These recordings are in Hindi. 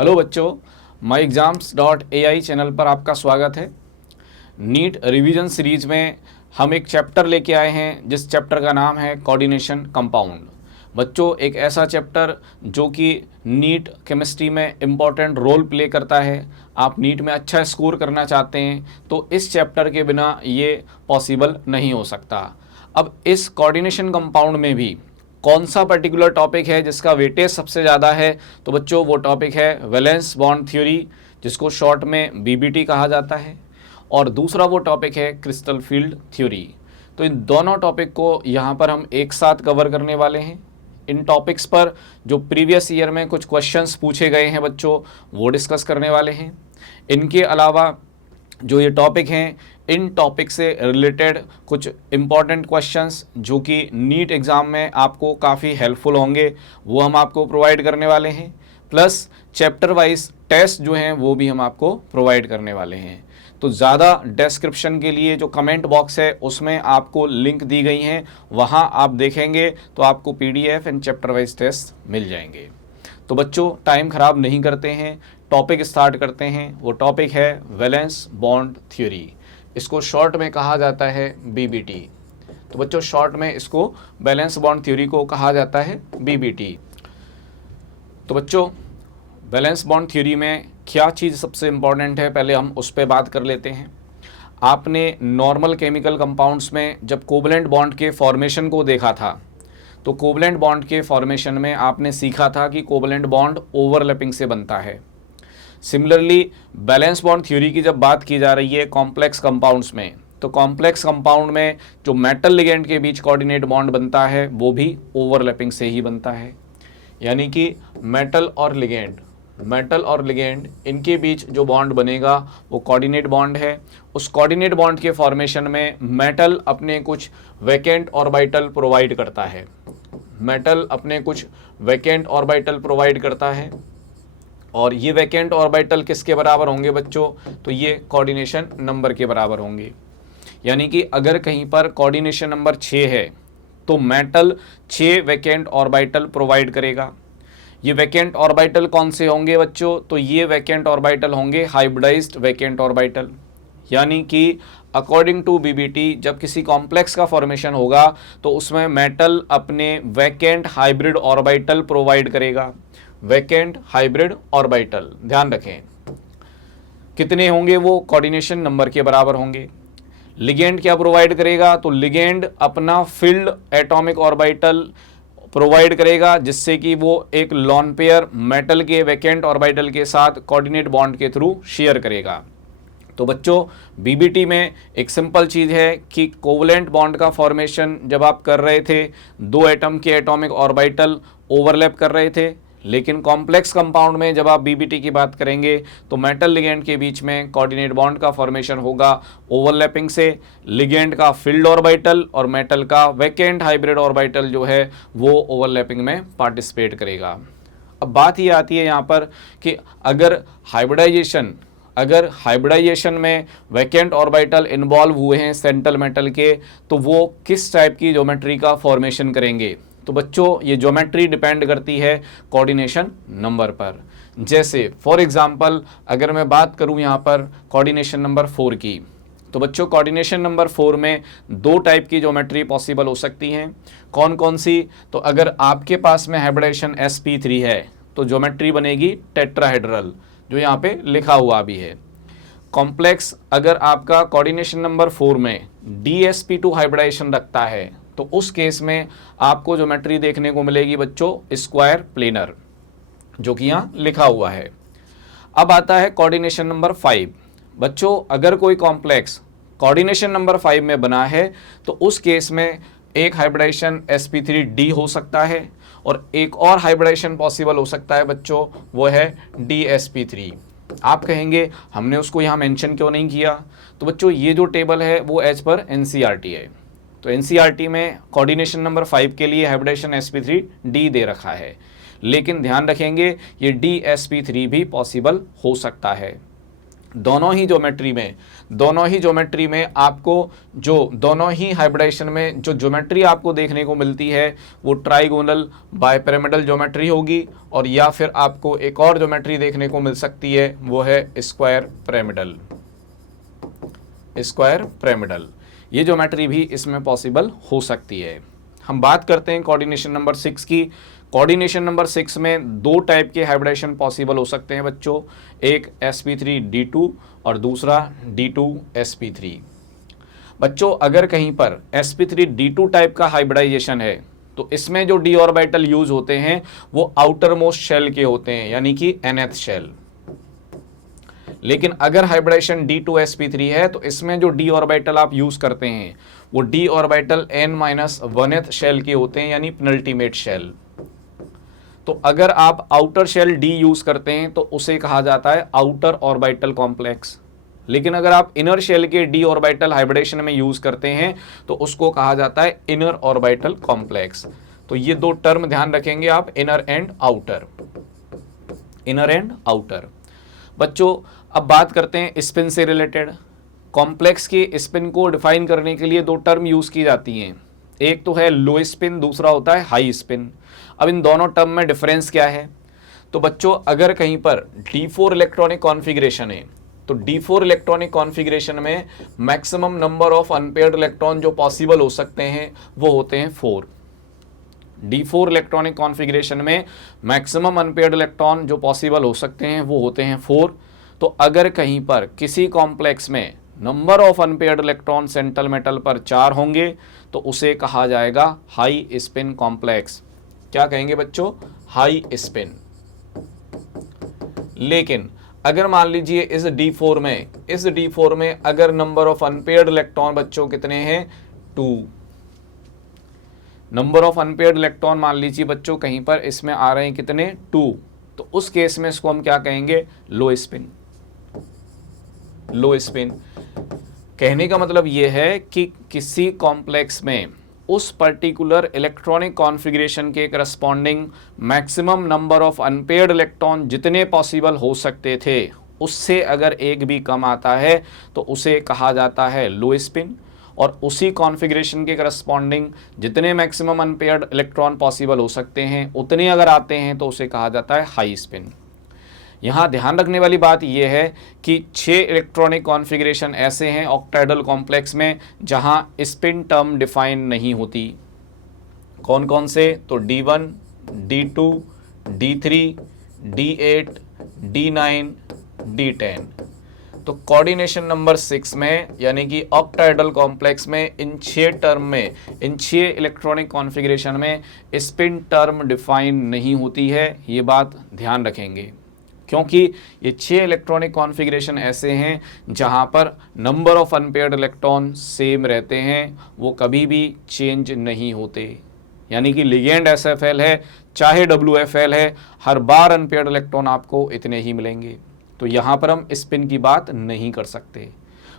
हेलो बच्चों, माई एग्ज़ाम्स डॉट AI चैनल पर आपका स्वागत है। नीट रिवीजन सीरीज में हम एक चैप्टर लेके आए हैं जिस चैप्टर का नाम है कोऑर्डिनेशन कंपाउंड। बच्चों, एक ऐसा चैप्टर जो कि नीट केमिस्ट्री में इम्पॉर्टेंट रोल प्ले करता है। आप नीट में अच्छा स्कोर करना चाहते हैं तो इस चैप्टर के बिना ये पॉसिबल नहीं हो सकता। अब इस कोऑर्डिनेशन कंपाउंड में भी कौन सा पर्टिकुलर टॉपिक है जिसका वेटेज सबसे ज़्यादा है, तो बच्चों वो टॉपिक है वैलेंस बॉन्ड थ्योरी, जिसको शॉर्ट में BBT कहा जाता है, और दूसरा वो टॉपिक है क्रिस्टल फील्ड थ्योरी। तो इन दोनों टॉपिक को यहाँ पर हम एक साथ कवर करने वाले हैं। इन टॉपिक्स पर जो प्रीवियस ईयर में कुछ क्वेश्चंस पूछे गए हैं बच्चों, वो डिस्कस करने वाले हैं। इनके अलावा जो ये टॉपिक हैं, इन टॉपिक से रिलेटेड कुछ इम्पॉर्टेंट क्वेश्चंस जो कि नीट एग्ज़ाम में आपको काफ़ी हेल्पफुल होंगे, वो हम आपको प्रोवाइड करने वाले हैं। प्लस चैप्टर वाइज टेस्ट जो हैं वो भी हम आपको प्रोवाइड करने वाले हैं। तो ज़्यादा डिस्क्रिप्शन के लिए जो कमेंट बॉक्स है उसमें आपको लिंक दी गई हैं, वहाँ आप देखेंगे तो आपको PDF and chapter wise test मिल जाएंगे। तो बच्चों, टाइम ख़राब नहीं करते हैं, टॉपिक स्टार्ट करते हैं। वो टॉपिक है वैलेंस बॉन्ड थ्योरी। इसको शॉर्ट में कहा जाता है BBT। तो बच्चों, शॉर्ट में इसको वैलेंस बॉन्ड थ्योरी को कहा जाता है BBT। तो बच्चों, वैलेंस बॉन्ड थ्योरी में क्या चीज़ सबसे इम्पॉर्टेंट है, पहले हम उस पर बात कर लेते हैं। आपने नॉर्मल केमिकल कंपाउंड्स में जब कोवलेंट बॉन्ड के फॉर्मेशन को देखा था, तो कोवलेंट बॉन्ड के फॉर्मेशन में आपने सीखा था कि कोवलेंट बॉन्ड ओवरलैपिंग से बनता है। सिमिलरली बैलेंस बॉन्ड थ्योरी की जब बात की जा रही है कॉम्प्लेक्स कंपाउंड्स में, तो कॉम्प्लेक्स कंपाउंड में जो मेटल लिगेंड के बीच कोऑर्डिनेट बॉन्ड बनता है वो भी ओवरलैपिंग से ही बनता है। यानी कि मेटल और लिगेंड इनके बीच जो बॉन्ड बनेगा वो कोऑर्डिनेट बॉन्ड है। उस कोऑर्डिनेट बॉन्ड के फॉर्मेशन में मेटल अपने कुछ वैकेंट ऑर्बिटल प्रोवाइड करता है। और ये वैकेंट ऑर्बिटल किसके बराबर होंगे बच्चों? तो ये कोऑर्डिनेशन नंबर के बराबर होंगे। यानी कि अगर कहीं पर कोऑर्डिनेशन नंबर 6 है तो मेटल 6 वैकेंट ऑर्बिटल प्रोवाइड करेगा। ये वैकेंट ऑर्बिटल कौन से होंगे बच्चों? तो ये वैकेंट ऑर्बिटल होंगे हाइब्रिडाइज्ड वैकेंट ऑर्बिटल। यानी कि अकॉर्डिंग टू BBT जब किसी कॉम्प्लेक्स का फॉर्मेशन होगा तो उसमें मेटल अपने वैकेंट हाइब्रिड ऑर्बिटल प्रोवाइड करेगा। वैकेंट हाइब्रिड ऑर्बिटल ध्यान रखें कितने होंगे, वो कोऑर्डिनेशन नंबर के बराबर होंगे। लिगेंड क्या प्रोवाइड करेगा? तो लिगेंड अपना फिल्ड एटॉमिक ऑर्बिटल प्रोवाइड करेगा, जिससे कि वो एक लॉन पेयर मेटल के वैकेंट ऑर्बिटल के साथ कोऑर्डिनेट बॉन्ड के थ्रू शेयर करेगा। तो बच्चों, BBT में एक सिंपल चीज़ है कि कोवलेंट बॉन्ड का फॉर्मेशन जब आप कर रहे थे, दो एटम के एटॉमिक ऑर्बिटल ओवरलैप कर रहे थे। लेकिन कॉम्प्लेक्स कंपाउंड में जब आप BBT की बात करेंगे तो मेटल लिगेंड के बीच में कोऑर्डिनेट बॉन्ड का फॉर्मेशन होगा ओवरलैपिंग से। लिगेंड का फील्ड ऑर्बिटल और मेटल का वैकेंट हाइब्रिड ऑर्बिटल जो है वो ओवरलैपिंग में पार्टिसिपेट करेगा। अब बात ये आती है यहाँ पर कि अगर हाइब्रिडाइजेशन में वैकेंट ऑर्बिटल इन्वॉल्व हुए हैं सेंट्रल मेटल के, तो वो किस टाइप की ज्योमेट्री का फॉर्मेशन करेंगे? तो बच्चों, ये ज्योमेट्री डिपेंड करती है कोऑर्डिनेशन नंबर पर। जैसे फॉर एग्जांपल अगर मैं बात करूं यहाँ पर कोऑर्डिनेशन नंबर 4 की, तो बच्चों कोऑर्डिनेशन नंबर 4 में दो टाइप की ज्योमेट्री पॉसिबल हो सकती हैं। कौन कौन सी? तो अगर आपके पास में हाइब्रिडाइजेशन sp3 है तो ज्योमेट्री बनेगी टेट्राहेड्रल, जो यहाँ पे लिखा हुआ भी है। कॉम्प्लेक्स अगर आपका कोऑर्डिनेशन नंबर 4 में dsp2 हाइब्रिडाइजेशन रखता है तो उस केस में आपको ज्योमेट्री देखने को मिलेगी बच्चों स्क्वायर प्लेनर, जो कि यहाँ लिखा हुआ है। अब आता है कोऑर्डिनेशन नंबर 5। बच्चों, अगर कोई कॉम्प्लेक्स कोऑर्डिनेशन नंबर 5 में बना है तो उस केस में एक हाइब्रिडाइजेशन sp3d हो सकता है और एक और हाइब्रिडाइजेशन पॉसिबल हो सकता है बच्चों, वो है dsp3। आप कहेंगे हमने उसको यहाँ मेंशन क्यों नहीं किया? तो बच्चों, ये जो टेबल है वो एज पर NCERT है। तो NCERT में कोऑर्डिनेशन नंबर 5 के लिए हाइब्रिडाइजेशन sp3d दे रखा है, लेकिन ध्यान रखेंगे ये dsp3 भी पॉसिबल हो सकता है। दोनों ही ज्योमेट्री में आपको जो दोनों ही हाइब्रिडाइजेशन में जो ज्योमेट्री आपको देखने को मिलती है वो ट्राइगोनल बाइपिरामिडल ज्योमेट्री होगी, और या फिर आपको एक और ज्योमेट्री देखने को मिल सकती है, वो है स्क्वायर पिरामिडल। ये ज्योमेट्री भी इसमें पॉसिबल हो सकती है। हम बात करते हैं कोऑर्डिनेशन नंबर 6 की। कोऑर्डिनेशन नंबर 6 में दो टाइप के हाइब्रिडाइजेशन पॉसिबल हो सकते हैं बच्चों, एक sp3d2 और दूसरा d2sp3। बच्चों अगर कहीं पर sp3d2 टाइप का हाइब्रिडाइजेशन है तो इसमें जो d ऑर्बिटल यूज होते हैं वो आउटर मोस्ट शेल के होते हैं, यानी कि nth शेल। लेकिन अगर हाइब्रिडाइजेशन d2sp3 है तो इसमें जो d ऑर्बिटल आप यूज करते हैं वो d ऑर्बिटल n-1th शेल के होते हैं, यानी पेनल्टीमेट शेल। तो अगर आप आउटर शेल d यूज करते हैं तो उसे कहा जाता है आउटर ऑर्बिटल कॉम्प्लेक्स, लेकिन अगर आप इनर शेल के d ऑर्बिटल हाइब्रिडेशन में यूज करते हैं तो उसको कहा जाता है इनर ऑर्बिटल कॉम्प्लेक्स। तो ये दो टर्म ध्यान रखेंगे आप, इनर एंड आउटर। बच्चों अब बात करते हैं स्पिन से रिलेटेड। कॉम्प्लेक्स के स्पिन को डिफाइन करने के लिए दो टर्म यूज की जाती हैं, एक तो है लो स्पिन, दूसरा होता है हाई स्पिन। अब इन दोनों टर्म में डिफरेंस क्या है? तो बच्चों अगर कहीं पर d4 इलेक्ट्रॉनिक कॉन्फ़िगरेशन है तो d4 इलेक्ट्रॉनिक कॉन्फ़िगरेशन में maximum number of unpaired electron जो पॉसिबल हो सकते हैं वो होते हैं 4। d4 इलेक्ट्रॉनिक कॉन्फ़िगरेशन में मैक्सिमम अनपेयर्ड इलेक्ट्रॉन जो पॉसिबल हो सकते हैं वो होते हैं 4। तो अगर कहीं पर किसी कॉम्प्लेक्स में number of unpaired electron central metal पर 4 होंगे तो उसे कहा जाएगा हाई स्पिन कॉम्प्लेक्स। क्या कहेंगे बच्चों? High spin. लेकिन अगर मान लीजिए इस d4 में अगर नंबर ऑफ अनपेयर्ड इलेक्ट्रॉन बच्चों कितने हैं? 2। नंबर ऑफ अनपेयर्ड इलेक्ट्रॉन मान लीजिए बच्चों कहीं पर इसमें आ रहे हैं कितने? 2। तो उस केस में इसको हम क्या कहेंगे? लो स्पिन। कहने का मतलब यह है कि किसी कॉम्प्लेक्स में उस पर्टिकुलर इलेक्ट्रॉनिक कॉन्फ़िगरेशन के corresponding maximum number of unpaired electron जितने पॉसिबल हो सकते थे उससे अगर एक भी कम आता है तो उसे कहा जाता है लो स्पिन, और उसी कॉन्फ़िगरेशन के करस्पॉन्डिंग जितने मैक्सिमम अनपेयर्ड इलेक्ट्रॉन पॉसिबल हो सकते हैं उतने अगर आते हैं तो उसे कहा जाता है हाई स्पिन। यहाँ ध्यान रखने वाली बात यह है कि 6 इलेक्ट्रॉनिक कॉन्फ़िगरेशन ऐसे हैं ऑक्टाहेड्रल कॉम्प्लेक्स में जहाँ स्पिन टर्म डिफाइन नहीं होती। कौन कौन से? तो D1, D2, D3, D8, D9, D10। तो कोऑर्डिनेशन नंबर 6 में यानी कि ऑक्टाहेड्रल कॉम्प्लेक्स में इन 6 टर्म में, इन 6 इलेक्ट्रॉनिक कॉन्फ़िगरेशन में स्पिन टर्म डिफाइन नहीं होती है। ये बात ध्यान रखेंगे क्योंकि ये 6 इलेक्ट्रॉनिक कॉन्फ़िगरेशन ऐसे हैं जहां पर number of unpaired electron same रहते हैं, वो कभी भी चेंज नहीं होते। यानी कि लिगेंड SFL है चाहे WFL है, हर बार अनपेयर्ड इलेक्ट्रॉन आपको इतने ही मिलेंगे। तो यहाँ पर हम स्पिन की बात नहीं कर सकते।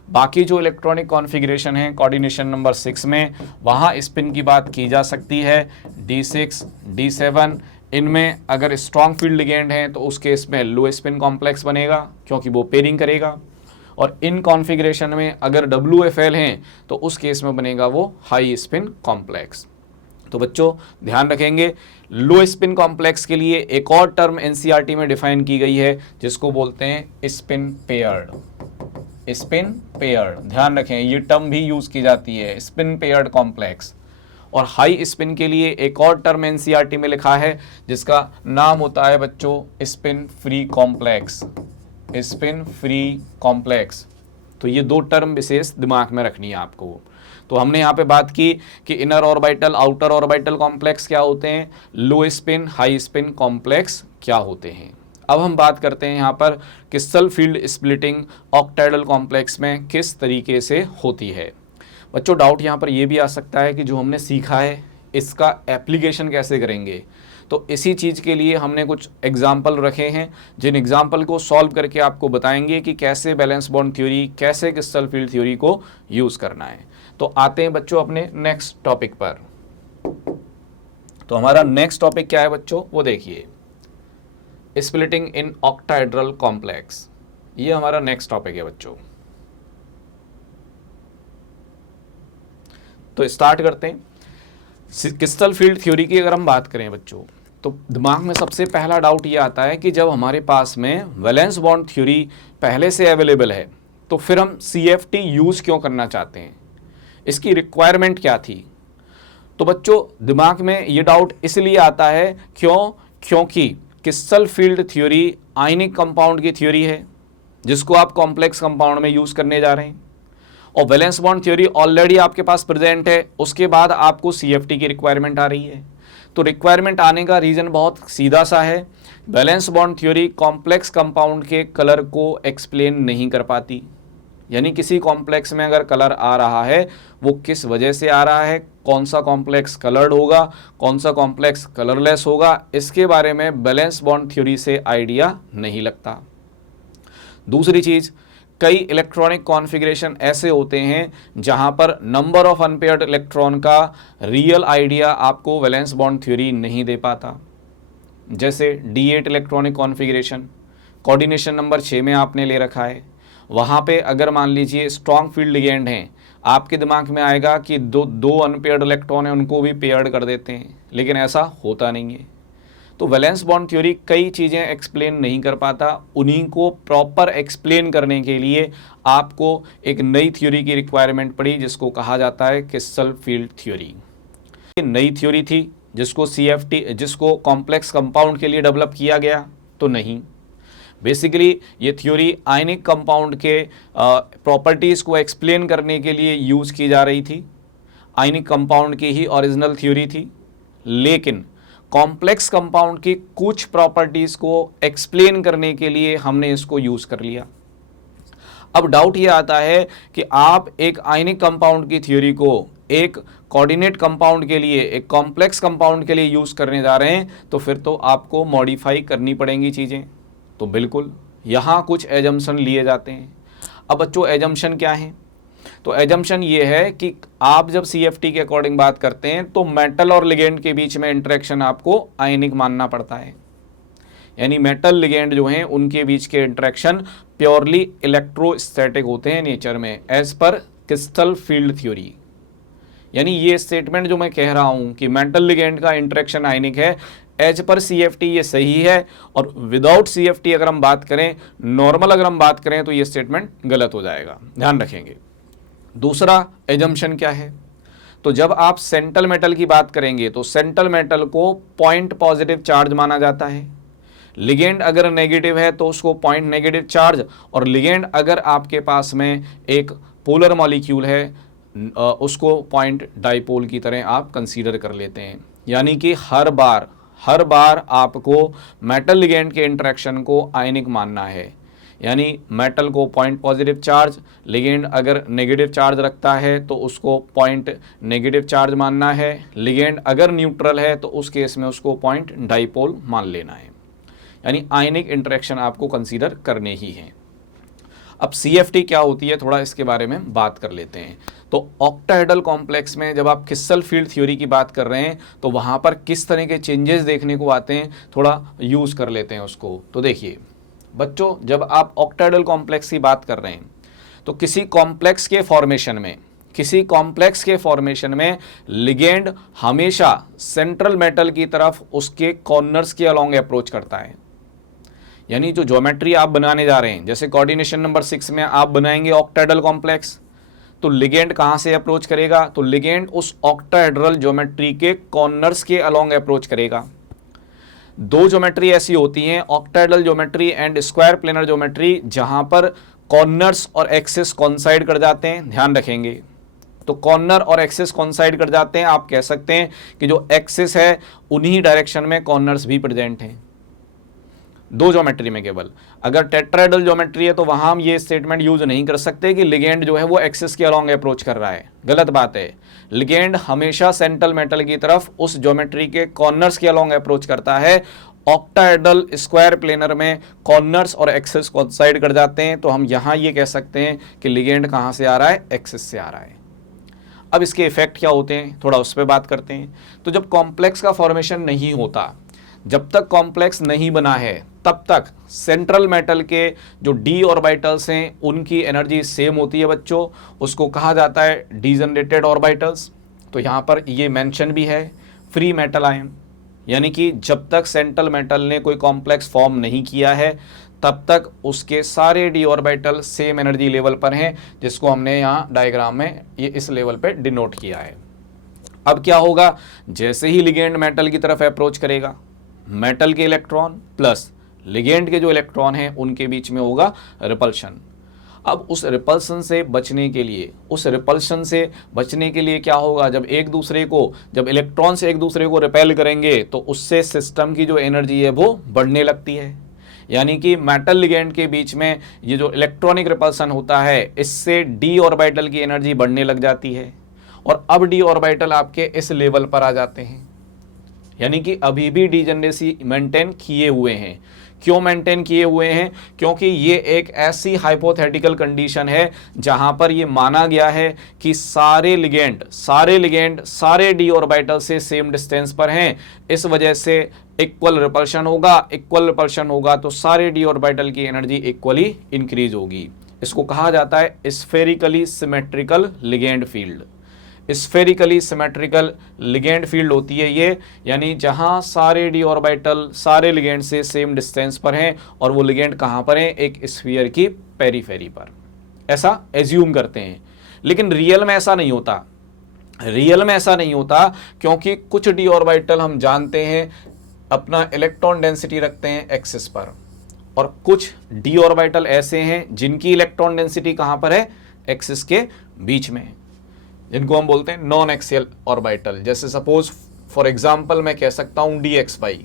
बाकी जो इलेक्ट्रॉनिक कॉन्फ़िगरेशन है कोऑर्डिनेशन नंबर 6 में, वहाँ स्पिन की बात की जा सकती है। D6, D7 इनमें अगर स्ट्रॉन्ग फील्ड लिगेंड हैं तो उस केस में लो स्पिन कॉम्प्लेक्स बनेगा क्योंकि वो पेयरिंग करेगा, और इन कॉन्फ़िगरेशन में अगर WFL हैं तो उस केस में बनेगा वो हाई स्पिन कॉम्प्लेक्स। तो बच्चों ध्यान रखेंगे, लो स्पिन कॉम्प्लेक्स के लिए एक और टर्म NCERT में डिफाइन की गई है जिसको बोलते हैं स्पिन पेयर्ड। ध्यान रखें ये टर्म भी यूज की जाती है, स्पिन पेयर्ड कॉम्प्लेक्स। और हाई स्पिन के लिए एक और टर्म NCERT में लिखा है जिसका नाम होता है बच्चों स्पिन फ्री कॉम्प्लेक्स। तो ये दो टर्म विशेष दिमाग में रखनी है आपको। तो हमने यहाँ पे बात की कि inner orbital, outer orbital complex क्या होते हैं, लो स्पिन, हाई स्पिन कॉम्प्लेक्स क्या होते हैं। अब हम बात करते हैं यहाँ पर crystal field splitting octahedral complex में किस तरीके से होती है। बच्चों डाउट यहाँ पर यह भी आ सकता है कि जो हमने सीखा है इसका एप्लीकेशन कैसे करेंगे। तो इसी चीज़ के लिए हमने कुछ एग्जाम्पल रखे हैं जिन एग्जाम्पल को सॉल्व करके आपको बताएंगे कि कैसे बैलेंस बॉन्ड थ्योरी, कैसे क्रिस्टल फील्ड थ्योरी को यूज़ करना है। तो आते हैं बच्चों अपने नेक्स्ट टॉपिक पर। तो हमारा नेक्स्ट टॉपिक क्या है बच्चों, वो देखिए, स्प्लिटिंग इन ऑक्टाहेड्रल कॉम्प्लेक्स। ये हमारा नेक्स्ट टॉपिक है बच्चों। तो स्टार्ट करते हैं। क्रिस्टल फील्ड थ्योरी की अगर हम बात करें बच्चों, तो दिमाग में सबसे पहला डाउट ये आता है कि जब हमारे पास में वैलेंस बॉन्ड थ्योरी पहले से अवेलेबल है तो फिर हम CFT यूज़ क्यों करना चाहते हैं, इसकी रिक्वायरमेंट क्या थी। तो बच्चों दिमाग में ये डाउट इसलिए आता है क्योंकि crystal field theory ionic compound की थ्योरी है जिसको आप कॉम्प्लेक्स कंपाउंड में यूज़ करने जा रहे हैं, और वैलेंस बॉन्ड थ्योरी ऑलरेडी आपके पास प्रेजेंट है। उसके बाद आपको CFT की रिक्वायरमेंट आ रही है। तो रिक्वायरमेंट आने का रीज़न बहुत सीधा सा है, valence bond theory complex compound के कलर को एक्सप्लेन नहीं कर पाती। यानी किसी कॉम्प्लेक्स में अगर कलर आ रहा है वो किस वजह से आ रहा है, कौन सा कॉम्प्लेक्स कलर्ड होगा, कौन सा कॉम्प्लेक्स कलरलेस होगा, इसके बारे में वैलेंस बॉन्ड थ्योरी से आइडिया नहीं लगता। दूसरी चीज़, कई इलेक्ट्रॉनिक कॉन्फ़िगरेशन ऐसे होते हैं जहां पर नंबर ऑफ अनपेयर्ड इलेक्ट्रॉन का रियल आइडिया आपको वैलेंस बॉन्ड थ्योरी नहीं दे पाता। जैसे D8 electronic configuration coordination number 6 में आपने ले रखा है, वहाँ पे अगर मान लीजिए स्ट्रॉन्ग फील्ड लिगेंड हैं, आपके दिमाग में आएगा कि दो अनपेयर्ड इलेक्ट्रॉन हैं उनको भी पेयर्ड कर देते हैं, लेकिन ऐसा होता नहीं है। तो वैलेंस बॉन्ड थ्योरी कई चीज़ें एक्सप्लेन नहीं कर पाता, उन्हीं को प्रॉपर एक्सप्लेन करने के लिए आपको एक नई थ्योरी की रिक्वायरमेंट पड़ी जिसको कहा जाता है क्रिस्टल फील्ड थ्योरी। ये नई थ्योरी थी जिसको कॉम्प्लेक्स कंपाउंड के लिए डेवलप किया गया तो नहीं। बेसिकली ये थ्योरी आयनिक कंपाउंड के प्रॉपर्टीज़ को एक्सप्लेन करने के लिए यूज़ की जा रही थी। आयनिक कंपाउंड की ही ओरिजिनल थ्योरी थी, लेकिन कॉम्प्लेक्स कंपाउंड की कुछ प्रॉपर्टीज़ को एक्सप्लेन करने के लिए हमने इसको यूज़ कर लिया। अब डाउट ये आता है कि आप एक आयनिक कंपाउंड की थ्योरी को एक कोऑर्डिनेट कंपाउंड के लिए, एक कॉम्प्लेक्स कंपाउंड के लिए यूज़ करने जा रहे हैं, तो फिर तो आपको मॉडिफाई करनी पड़ेंगी चीज़ें। तो बिल्कुल यहाँ कुछ एजम्पशन लिए जाते हैं। अब बच्चों एजम्पशन क्या है? तो एजम्पशन ये है कि आप जब CFT के अकॉर्डिंग बात करते हैं तो मेटल और लिगेंड के बीच में इंटरेक्शन आपको आयनिक मानना पड़ता है। यानी मेटल लिगेंड जो हैं उनके बीच के इंटरेक्शन प्योरली इलेक्ट्रोस्टैटिक होते हैं नेचर में, as per crystal field theory. यानी ये स्टेटमेंट जो मैं कह रहा हूं कि मेटल लिगेंड का इंटरेक्शन आयनिक है, एज पर CFT ये सही है, और विदाउट CFT अगर हम बात करें, नॉर्मल अगर हम बात करें, तो ये स्टेटमेंट गलत हो जाएगा, ध्यान रखेंगे। दूसरा एजम्पशन क्या है? तो जब आप सेंट्रल मेटल की बात करेंगे तो सेंट्रल मेटल को पॉइंट पॉजिटिव चार्ज माना जाता है। लिगेंड अगर नेगेटिव है तो उसको पॉइंट नेगेटिव चार्ज, और लिगेंड अगर आपके पास में एक पोलर मॉलिक्यूल है उसको पॉइंट डाइपोल की तरह आप कंसीडर कर लेते हैं। यानी कि हर बार आपको मेटल लिगेंड के इंटरेक्शन को आयनिक मानना है। यानी मेटल को पॉइंट पॉजिटिव चार्ज, लिगेंड अगर नेगेटिव चार्ज रखता है तो उसको पॉइंट नेगेटिव चार्ज मानना है, लिगेंड अगर न्यूट्रल है तो उस केस में उसको पॉइंट डाइपोल मान लेना है। यानी आयनिक इंटरेक्शन आपको कंसीडर करने ही हैं। अब CFT क्या होती है, थोड़ा इसके बारे में बात कर लेते हैं। तो ऑक्टाहेड्रल कॉम्प्लेक्स में जब आप क्रिस्टल फील्ड थ्योरी की बात कर रहे हैं तो वहाँ पर किस तरह के चेंजेस देखने को आते हैं, थोड़ा यूज़ कर लेते हैं उसको। तो देखिए बच्चों, जब आप ऑक्टाहेड्रल कॉम्प्लेक्स की बात कर रहे हैं तो किसी कॉम्प्लेक्स के फॉर्मेशन में लिगेंड हमेशा सेंट्रल मेटल की तरफ उसके कॉर्नर्स के अलोंग अप्रोच करता है। यानी जो ज्योमेट्री आप बनाने जा रहे हैं, जैसे कोऑर्डिनेशन नंबर 6 में आप बनाएंगे ऑक्टाहेड्रल कॉम्प्लेक्स, तो लिगेंड कहाँ से अप्रोच करेगा? तो लिगेंड उस ऑक्टाहेड्रल ज्योमेट्री के कॉर्नर्स के अलोंग अप्रोच करेगा। दो ज्योमेट्री ऐसी होती हैं, octahedral geometry and square planar geometry, जहां पर कॉर्नर्स और एक्सिस कॉन्साइड कर जाते हैं, ध्यान रखेंगे। तो कॉर्नर और एक्सिस कॉन्साइड कर जाते हैं, आप कह सकते हैं कि जो एक्सिस है उन्हीं डायरेक्शन में कॉर्नर्स भी प्रेजेंट हैं दो ज्योमेट्री में। केवल अगर टेट्राहेड्रल ज्योमेट्री है तो वहां हम ये स्टेटमेंट यूज नहीं कर सकते कि लिगेंड जो है वो एक्सिस के अलोंग अप्रोच कर रहा है, गलत बात है। लिगेंड हमेशा सेंट्रल मेटल की तरफ उस ज्योमेट्री के कॉर्नर्स के अलोंग अप्रोच करता है। ऑक्टाहेड्रल स्क्वायर प्लेनर में कॉर्नर्स और एक्सिस कोइंसाइड कर जाते हैं, तो हम यहाँ ये कह सकते हैं कि लिगेंड कहाँ से आ रहा है, एक्सिस से आ रहा है। अब इसके इफेक्ट क्या होते हैं, थोड़ा उस पर बात करते हैं। तो जब कॉम्प्लेक्स का फॉर्मेशन नहीं होता जब तक कॉम्प्लेक्स नहीं बना है तब तक सेंट्रल मेटल के जो डी ऑर्बिटल्स हैं उनकी एनर्जी सेम होती है बच्चों, उसको कहा जाता है डीजनरेटेड ऑर्बिटल्स। तो यहाँ पर ये मेंशन भी है फ्री मेटल आयन, यानी कि जब तक सेंट्रल मेटल ने कोई कॉम्प्लेक्स फॉर्म नहीं किया है तब तक उसके सारे D orbital same energy level पर हैं, जिसको हमने यहाँ डायग्राम में ये इस लेवल पे डिनोट किया है। अब क्या होगा, जैसे ही लिगेंड मेटल की तरफ अप्रोच करेगा, मेटल के इलेक्ट्रॉन प्लस लिगेंड के जो इलेक्ट्रॉन हैं उनके बीच में होगा रिपल्शन। अब उस रिपल्शन से बचने के लिए क्या होगा, जब इलेक्ट्रॉन्स एक दूसरे को रिपेल करेंगे तो उससे सिस्टम की जो एनर्जी है वो बढ़ने लगती है। यानी कि मेटल लिगेंड के बीच में ये जो इलेक्ट्रॉनिक रिपल्सन होता है इससे डी ऑर्बिटल की एनर्जी बढ़ने लग जाती है, और अब डी ऑर्बिटल आपके इस लेवल पर आ जाते हैं, यानी कि अभी भी डीजनरेसी मेंटेन किए हुए हैं। क्यों मेंटेन किए हुए हैं, क्योंकि ये एक ऐसी हाइपोथेटिकल कंडीशन है जहां पर ये माना गया है कि सारे लिगेंड सारे डी ऑर्बिटल से सेम डिस्टेंस पर हैं, इस वजह से इक्वल रिपल्शन होगा तो सारे डी ऑर्बिटल की एनर्जी इक्वली इंक्रीज होगी। इसको कहा जाता है spherically symmetrical ligand field. Spherically symmetrical ligand field होती है ये, यानी जहां सारे डी ऑर्बिटल सारे लिगेंड से सेम डिस्टेंस पर हैं और वो लिगेंड कहां पर हैं, एक स्फीयर की पेरीफेरी पर, ऐसा एज्यूम करते हैं। लेकिन रियल में ऐसा नहीं होता, क्योंकि कुछ डी ऑर्बिटल हम जानते हैं अपना इलेक्ट्रॉन डेंसिटी रखते हैं एक्सिस पर, और कुछ डी ऑर्बिटल ऐसे हैं जिनकी इलेक्ट्रॉन डेंसिटी कहां पर है, एक्सिस के बीच में, जिनको हम बोलते हैं नॉन एक्सियल ऑर्बिटल। जैसे सपोज फॉर एग्जांपल मैं कह सकता हूं dxy,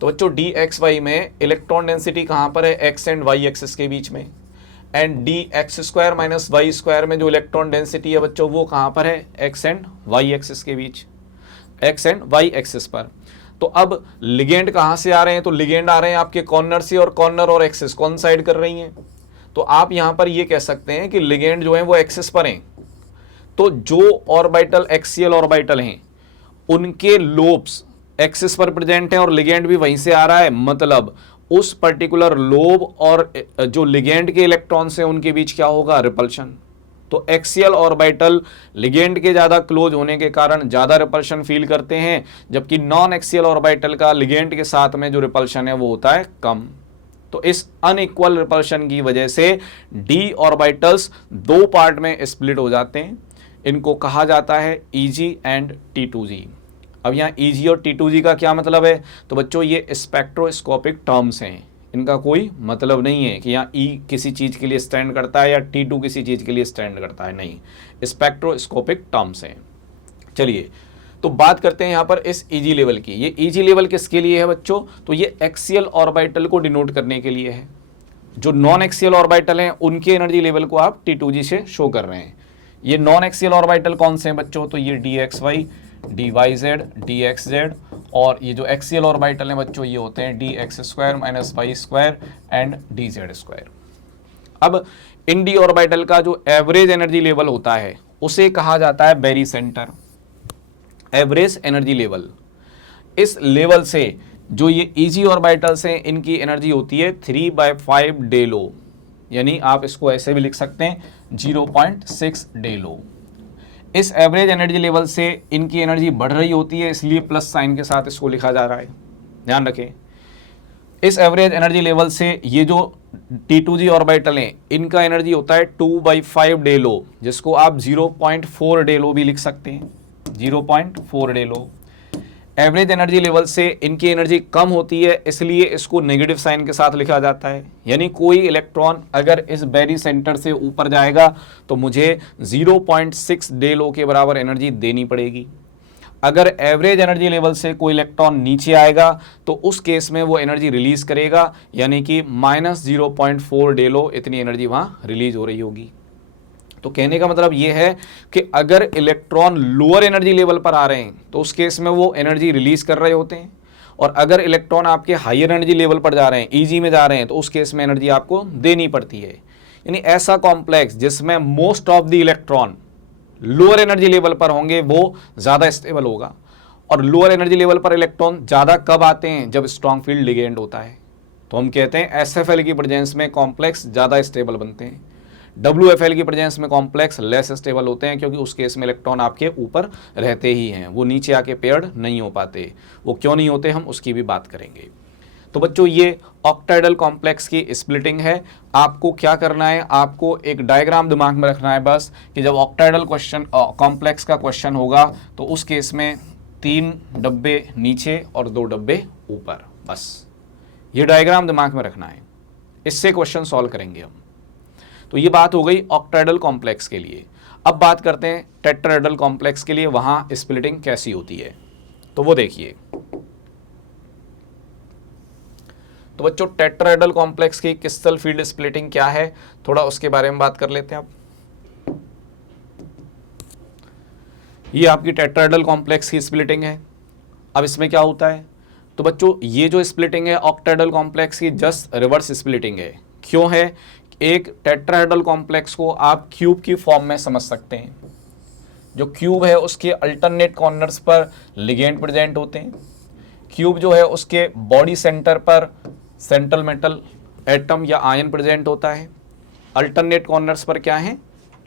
तो बच्चों dxy में इलेक्ट्रॉन डेंसिटी कहां पर है, x एंड y एक्सिस के बीच में, एंड dx² माइनस y² में जो इलेक्ट्रॉन डेंसिटी है बच्चों वो कहां पर है, x एंड y एक्सिस के बीच, x एंड y एक्सिस पर। तो अब लिगेंड कहां से आ रहे हैं, तो लिगेंड आ रहे हैं आपके कॉर्नर से, और कॉर्नर और एक्सिस कौन साइड कर रही हैं, तो आप यहां पर ये कह सकते हैं कि लिगेंड जो है वो एक्सिस पर हैं। तो जो ऑर्बिटल एक्सियल ऑर्बिटल हैं उनके लोब्स एक्सिस पर प्रेजेंट हैं और लिगेंड भी वहीं से आ रहा है, मतलब उस पर्टिकुलर लोब और जो लिगेंड के इलेक्ट्रॉन्स हैं उनके बीच क्या होगा, रिपल्शन। तो एक्सियल ऑर्बिटल लिगेंड के ज़्यादा क्लोज होने के कारण ज़्यादा रिपल्शन फील करते हैं, जबकि नॉन एक्सियल ऑर्बिटल का लिगेंड के साथ में जो रिपल्शन है वो होता है कम। तो इस अनइक्वल रिपल्शन की वजह से डी ऑर्बिटल्स दो पार्ट में स्प्लिट हो जाते हैं। इनको कहा जाता है Eg एंड T2g। अब यहाँ Eg और T2g का क्या मतलब है, तो बच्चों ये स्पेक्ट्रोस्कोपिक टर्म्स हैं, इनका कोई मतलब नहीं है कि यहाँ E किसी चीज़ के लिए स्टैंड करता है या T2 किसी चीज़ के लिए स्टैंड करता है, नहीं, स्पेक्ट्रोस्कोपिक टर्म्स हैं। चलिए तो बात करते हैं यहाँ पर इस Eg लेवल की। ये Eg लेवल किसके लिए है बच्चों, तो ये एक्सियल ऑर्बिटल को डिनोट करने के लिए है। जो नॉन एक्सियल ऑर्बिटल हैं उनके एनर्जी लेवल को आप T2g से शो कर रहे हैं। ये नॉन एक्सियल ऑर्बिटल कौन से हैं बच्चों, तो ये dxy, dyz, dxz, और ये जो एक्सियल ऑर्बिटल हैं बच्चों ये होते हैं dx² minus y² and dz²। अब इन डी ऑर्बिटल का जो एवरेज एनर्जी लेवल होता है उसे कहा जाता है barycentre, average energy level. इस लेवल से जो ये Eg ऑर्बिटल्स हैं इनकी एनर्जी होती है 3/5 डेलो, यानी आप इसको ऐसे भी लिख सकते हैं 0.6 डेलो। इस एवरेज एनर्जी लेवल से इनकी एनर्जी बढ़ रही होती है, इसलिए प्लस साइन के साथ इसको लिखा जा रहा है, ध्यान रखें। इस एवरेज एनर्जी लेवल से ये जो T2g ऑर्बिटल हैं इनका एनर्जी होता है 2/5 डेलो, जिसको आप 0.4 डेलो भी लिख सकते हैं, 0.4 डेलो। एवरेज एनर्जी लेवल से इनकी एनर्जी कम होती है, इसलिए इसको नेगेटिव साइन के साथ लिखा जाता है। यानी कोई इलेक्ट्रॉन अगर इस बेरी सेंटर से ऊपर जाएगा तो मुझे 0.6 डेलो के बराबर एनर्जी देनी पड़ेगी। अगर एवरेज एनर्जी लेवल से कोई इलेक्ट्रॉन नीचे आएगा तो उस केस में वो एनर्जी रिलीज करेगा, यानी कि -0.4 डेलो इतनी एनर्जी वहाँ रिलीज हो रही होगी। तो कहने का मतलब ये है कि अगर इलेक्ट्रॉन लोअर एनर्जी लेवल पर आ रहे हैं तो उस केस में वो एनर्जी रिलीज कर रहे होते हैं, और अगर इलेक्ट्रॉन आपके हायर एनर्जी लेवल पर जा रहे हैं, Eg में जा रहे हैं, तो उस केस में एनर्जी आपको देनी पड़ती है। यानी ऐसा कॉम्प्लेक्स जिसमें most of the electron lower energy level पर होंगे वो ज़्यादा स्टेबल होगा, और लोअर एनर्जी लेवल पर इलेक्ट्रॉन ज़्यादा कब आते हैं? जब स्ट्रॉन्ग फील्ड लिगेंड होता है। तो हम कहते हैं SFL की प्रेजेंस में कॉम्प्लेक्स ज़्यादा स्टेबल बनते हैं, WFL की प्रेजेंस में कॉम्प्लेक्स लेस स्टेबल होते हैं, क्योंकि उस केस में इलेक्ट्रॉन आपके ऊपर रहते ही हैं, वो नीचे आके पेयर्ड नहीं हो पाते। वो क्यों नहीं होते, हम उसकी भी बात करेंगे। तो बच्चों ये ऑक्टाइडल कॉम्प्लेक्स की स्प्लिटिंग है। आपको क्या करना है, आपको एक डायग्राम दिमाग में रखना है बस, कि जब ऑक्टाइडल क्वेश्चन कॉम्प्लेक्स का क्वेश्चन होगा तो उस केस में 3 डब्बे नीचे और 2 डब्बे ऊपर, बस ये डायग्राम दिमाग में रखना है, इससे क्वेश्चन सॉल्व करेंगे हम। तो ये बात हो गई ऑक्टाइडल कॉम्प्लेक्स के लिए। अब बात करते हैं टेट्राहेड्रल कॉम्प्लेक्स के लिए, वहां स्प्लिटिंग कैसी होती है। तो वो देखिए, तो बच्चों टेट्राहेड्रल कॉम्प्लेक्स की क्रिस्टल फील्ड स्प्लिटिंग क्या है, थोड़ा उसके बारे में बात कर लेते हैं। अब ये आपकी टेट्राहेड्रल कॉम्प्लेक्स की स्प्लिटिंग है। अब इसमें क्या होता है, तो बच्चों ये जो स्प्लिटिंग है ऑक्टाइडल कॉम्प्लेक्स की जस्ट रिवर्स स्प्लिटिंग है। क्यों है? एक टेट्राहेड्रल कॉम्प्लेक्स को आप क्यूब की फॉर्म में समझ सकते हैं। जो क्यूब है उसके अल्टरनेट कॉर्नर्स पर लिगेंड प्रेजेंट होते हैं। क्यूब जो है उसके बॉडी सेंटर पर सेंट्रल मेटल एटम या आयन प्रेजेंट होता है। अल्टरनेट कॉर्नर्स पर क्या है?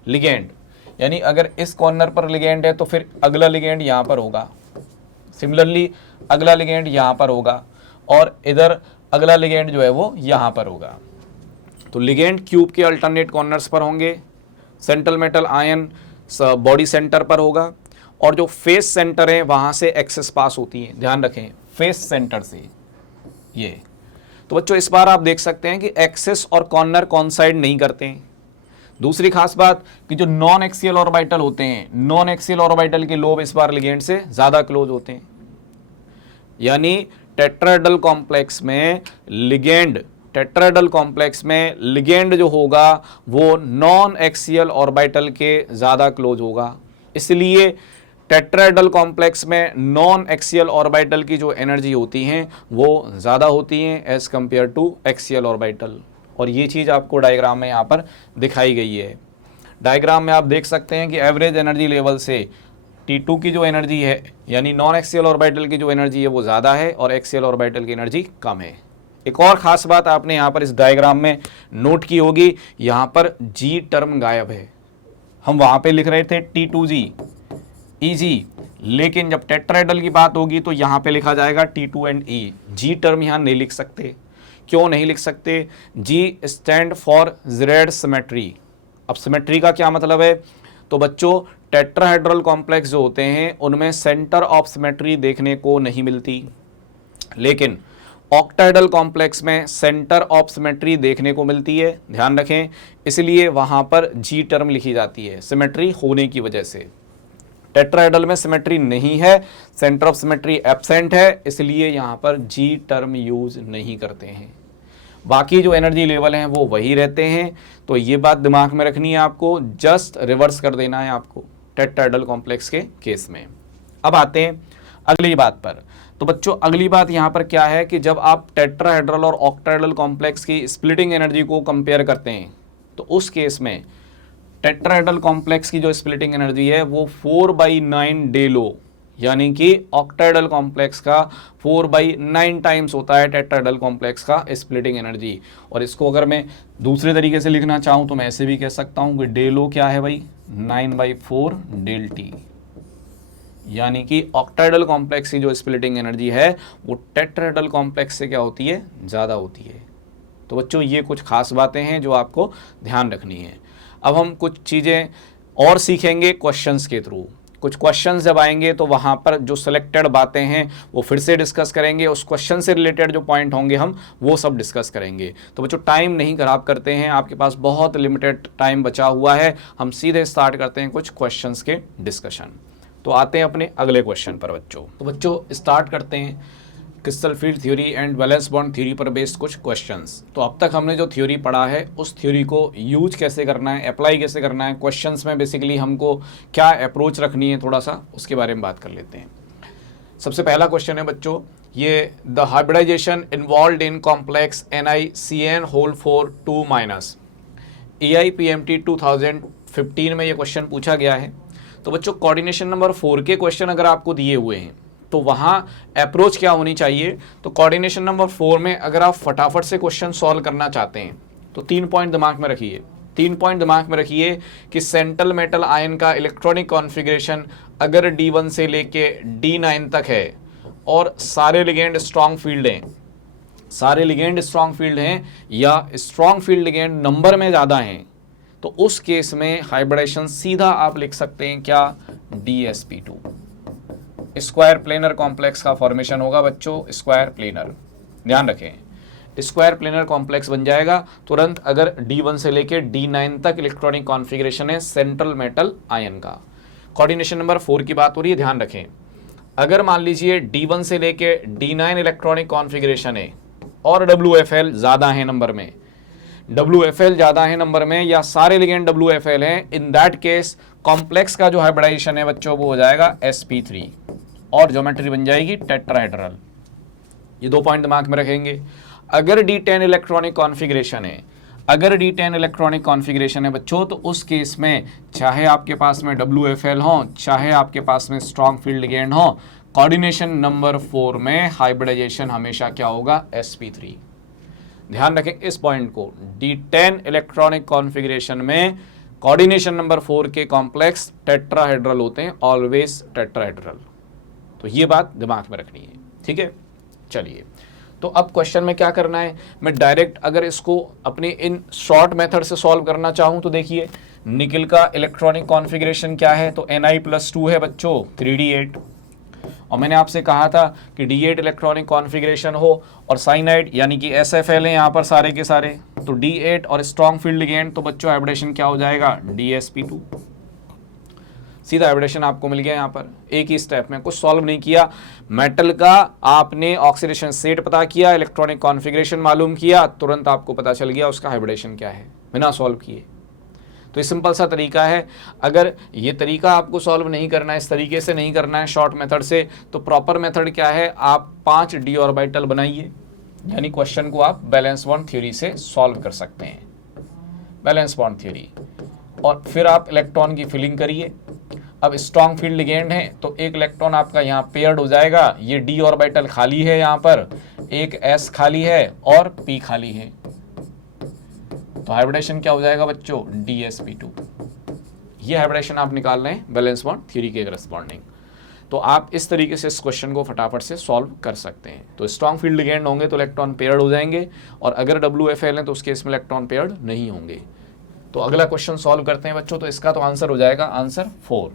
लिगेंड। यानी अगर इस कॉर्नर पर लिगेंड है तो फिर अगला लिगेंड यहाँ पर होगा, सिमिलरली अगला लिगेंड यहाँ पर होगा, और इधर अगला लिगेंड जो है वो यहाँ पर होगा। तो लिगेंड क्यूब के अल्टरनेट कॉर्नर्स पर होंगे, central metal ion body centre पर होगा, और जो फेस सेंटर है वहाँ से एक्सेस पास होती है। ध्यान रखें, फेस सेंटर से ये। तो बच्चों इस बार आप देख सकते हैं कि एक्सेस और कॉर्नर कॉन्साइड नहीं करते हैं। दूसरी खास बात कि जो नॉन एक्सियल ऑर्बिटल होते हैं, नॉन एक्सियल ऑर्बिटल के लोब इस बार लिगेंड से ज़्यादा क्लोज होते हैं। यानी टेट्राहेड्रल कॉम्प्लेक्स में लिगेंड, टेट्राहेड्रल कॉम्प्लेक्स में लिगेंड जो होगा वो नॉन एक्सियल ऑर्बिटल के ज़्यादा क्लोज होगा। इसलिए टेट्राहेड्रल कॉम्प्लेक्स में नॉन एक्सियल ऑर्बिटल की जो एनर्जी होती हैं वो ज़्यादा होती हैं as compare to axial orbital. और ये चीज़ आपको डायग्राम में यहाँ पर दिखाई गई है। डायग्राम में आप देख सकते हैं कि एवरेज एनर्जी लेवल से T2 की जो एनर्जी है, यानी नॉन एक्सियल ऑर्बिटल की जो एनर्जी है वो ज़्यादा है और एक्सियल ऑर्बिटल की एनर्जी कम है। एक और ख़ास बात आपने यहाँ पर इस डायग्राम में नोट की होगी, यहाँ पर G टर्म गायब है। हम वहाँ पे लिख रहे थे T2G EG, लेकिन जब टेट्राहेड्रल की बात होगी तो यहाँ पे लिखा जाएगा T2 and E। G term यहाँ नहीं लिख सकते। क्यों नहीं लिख सकते? G stand for Z symmetry. अब सिमेट्री का क्या मतलब है? तो बच्चों टेट्राहेड्रल कॉम्प्लेक्स जो होते हैं उनमें सेंटर ऑफ सिमेट्री देखने को नहीं मिलती, लेकिन ऑक्टाहेड्रल कॉम्प्लेक्स में सेंटर ऑफ सिमेट्री देखने को मिलती है। ध्यान रखें, इसलिए वहाँ पर G टर्म लिखी जाती है सिमेट्री होने की वजह से। टेट्राहेड्रल में सिमेट्री नहीं है, सेंटर ऑफ सिमेट्री एब्सेंट है, इसलिए यहाँ पर G टर्म यूज नहीं करते हैं। बाकी जो एनर्जी लेवल हैं वो वही रहते हैं। तो ये बात दिमाग में रखनी है आपको, जस्ट रिवर्स कर देना है आपको टेट्राहेड्रल कॉम्प्लेक्स के केस में। अब आते हैं अगली बात पर। तो बच्चों अगली बात यहाँ पर क्या है कि जब आप टेट्राहेड्रल और ऑक्टाहेड्रल कॉम्प्लेक्स की स्प्लिटिंग एनर्जी को कंपेयर करते हैं तो उस केस में टेट्राहेड्रल कॉम्प्लेक्स की जो स्प्लिटिंग एनर्जी है वो 4/9 डेलो, यानी कि ऑक्टाहेड्रल कॉम्प्लेक्स का 4/9 टाइम्स होता है टेट्राहेड्रल कॉम्प्लेक्स का स्प्लिटिंग एनर्जी। और इसको अगर मैं दूसरे तरीके से लिखना चाहूँ तो मैं ऐसे भी कह सकता हूँ कि डेलो क्या है भाई? 9/4 डेल टी। यानी कि ऑक्टाहेड्रल कॉम्प्लेक्स की जो स्प्लिटिंग एनर्जी है वो टेट्राहेड्रल कॉम्प्लेक्स से क्या होती है? ज़्यादा होती है। तो बच्चों ये कुछ खास बातें हैं जो आपको ध्यान रखनी है। अब हम कुछ चीज़ें और सीखेंगे क्वेश्चंस के थ्रू। कुछ क्वेश्चंस जब आएंगे तो वहाँ पर जो सिलेक्टेड बातें हैं वो फिर से डिस्कस करेंगे, उस क्वेश्चन से रिलेटेड जो पॉइंट होंगे हम वो सब डिस्कस करेंगे। तो बच्चों टाइम नहीं खराब करते हैं, आपके पास बहुत लिमिटेड टाइम बचा हुआ है, हम सीधे स्टार्ट करते हैं कुछ क्वेश्चंस के डिस्कशन। तो आते हैं अपने अगले क्वेश्चन पर बच्चों। तो बच्चों स्टार्ट करते हैं crystal field theory and valence bond theory पर बेस्ड कुछ क्वेश्चंस। तो अब तक हमने जो थ्योरी पढ़ा है उस थ्योरी को यूज कैसे करना है, अप्लाई कैसे करना है, क्वेश्चंस में बेसिकली हमको क्या अप्रोच रखनी है, थोड़ा सा उसके बारे में बात कर लेते हैं। सबसे पहला क्वेश्चन है बच्चों ये, the hybridization involve in complex Ni(CN)(2-) EIPMT 2015 में ये क्वेश्चन पूछा गया है। तो बच्चों कोऑर्डिनेशन नंबर 4 के क्वेश्चन अगर आपको दिए हुए हैं तो वहाँ अप्रोच क्या होनी चाहिए। तो कोऑर्डिनेशन नंबर 4 में अगर आप फटाफट से क्वेश्चन सॉल्व करना चाहते हैं तो 3 पॉइंट दिमाग में रखिए। 3 पॉइंट दिमाग में रखिए कि सेंट्रल मेटल आयन का इलेक्ट्रॉनिक कॉन्फ़िगरेशन अगर D1 से लेके D9 तक है और सारे लिगेंड स्ट्रॉन्ग फील्ड हैं, सारे लिगेंड स्ट्रॉन्ग फील्ड हैं या स्ट्रॉन्ग फील्ड लिगेंड नंबर में ज़्यादा हैं, तो उस केस में हाइब्रिडेशन सीधा आप लिख सकते हैं क्या, DsP2। स्क्वायर प्लेनर कॉम्प्लेक्स का फॉर्मेशन होगा बच्चों, स्क्वायर प्लेनर, ध्यान रखें स्क्वायर प्लेनर कॉम्प्लेक्स बन जाएगा तुरंत अगर D1 से लेके D9 तक इलेक्ट्रॉनिक कॉन्फ़िगरेशन है सेंट्रल मेटल आयन का। कोऑर्डिनेशन नंबर 4 की बात हो रही है, ध्यान रखें। अगर मान लीजिए D1 से लेके D9 इलेक्ट्रॉनिक कॉन्फ़िगरेशन है और WFL ज़्यादा है नंबर में, WFL ज़्यादा है नंबर में या सारे लिगेंड WFL हैं, इन दैट केस कॉम्प्लेक्स का जो हाइब्रिडाइजेशन है बच्चों वो हो जाएगा sp3 और ज्योमेट्री बन जाएगी टेट्राहेड्रल। ये 2 पॉइंट दिमाग में रखेंगे। अगर D10 इलेक्ट्रॉनिक कॉन्फ़िगरेशन है, अगर D10 इलेक्ट्रॉनिक कॉन्फ़िगरेशन है बच्चों, तो उस केस में चाहे आपके पास में WFL हो, चाहे आपके पास में स्ट्रॉन्ग फील्ड लिगेंड हो, कोऑर्डिनेशन नंबर 4 में हाइब्रिडाइजेशन हमेशा क्या होगा, sp3। ध्यान रखें इस पॉइंट को, D10 इलेक्ट्रॉनिक कॉन्फ़िगरेशन में कोऑर्डिनेशन नंबर 4 के कॉम्प्लेक्स टेट्राहेड्रल होते हैं, ऑलवेज टेट्राहेड्रल। तो ये बात दिमाग में रखनी है, ठीक है। चलिए, तो अब क्वेश्चन में क्या करना है, मैं डायरेक्ट अगर इसको अपने इन शॉर्ट मेथड से सॉल्व करना चाहूँ तो देखिए निकिल का इलेक्ट्रॉनिक कॉन्फ़िगरेशन क्या है, तो Ni+2 है बच्चों 3d8, और मैंने आपसे कहा था कि D8 इलेक्ट्रॉनिक कॉन्फ़िगरेशन हो और साइनाइड यानी कि SFL है यहाँ पर सारे के सारे, तो D8 और स्ट्रॉन्ग फील्ड लिगेंड, तो बच्चों हाइब्रिडेशन क्या हो जाएगा, DsP2। सीधा हाइब्रिडेशन आपको मिल गया यहाँ पर, एक ही स्टेप में, कुछ सॉल्व नहीं किया। मेटल का आपने ऑक्सीडेशन स्टेट पता किया, इलेक्ट्रॉनिक कॉन्फ़िगरेशन मालूम किया, तुरंत आपको पता चल गया उसका हाइब्रिडेशन क्या है बिना सॉल्व किए। तो ये सिंपल सा तरीका है। अगर ये तरीका आपको सॉल्व नहीं करना है, इस तरीके से नहीं करना है शॉर्ट मेथड से, तो प्रॉपर मेथड क्या है, आप 5 d ऑर्बिटल बनाइए, यानी क्वेश्चन को आप बैलेंस बॉन्ड थ्योरी से सॉल्व कर सकते हैं, बैलेंस बॉन्ड थ्योरी, और फिर आप इलेक्ट्रॉन की फिलिंग करिए। अब स्ट्रॉन्ग फील्ड लिगेंड है तो एक इलेक्ट्रॉन आपका यहाँ पेयर्ड हो जाएगा, ये d ऑर्बिटल खाली है, यहाँ पर एक s खाली है और p खाली है, तो हाइब्रिडेशन क्या हो जाएगा बच्चों, DsP2। ये हाइब्रिडेशन आप निकाल रहे हैं बैलेंस बॉन्ड थ्योरी के करस्पॉन्डिंग। तो आप इस तरीके से इस क्वेश्चन को फटाफट से सॉल्व कर सकते हैं। तो स्ट्रॉन्ग फील्ड लिगेंड होंगे तो इलेक्ट्रॉन पेयर्ड हो जाएंगे, और अगर WFL है तो उस केस में इलेक्ट्रॉन पेयर्ड नहीं होंगे। तो अगला क्वेश्चन सॉल्व करते हैं बच्चों, तो इसका तो आंसर हो जाएगा आंसर 4।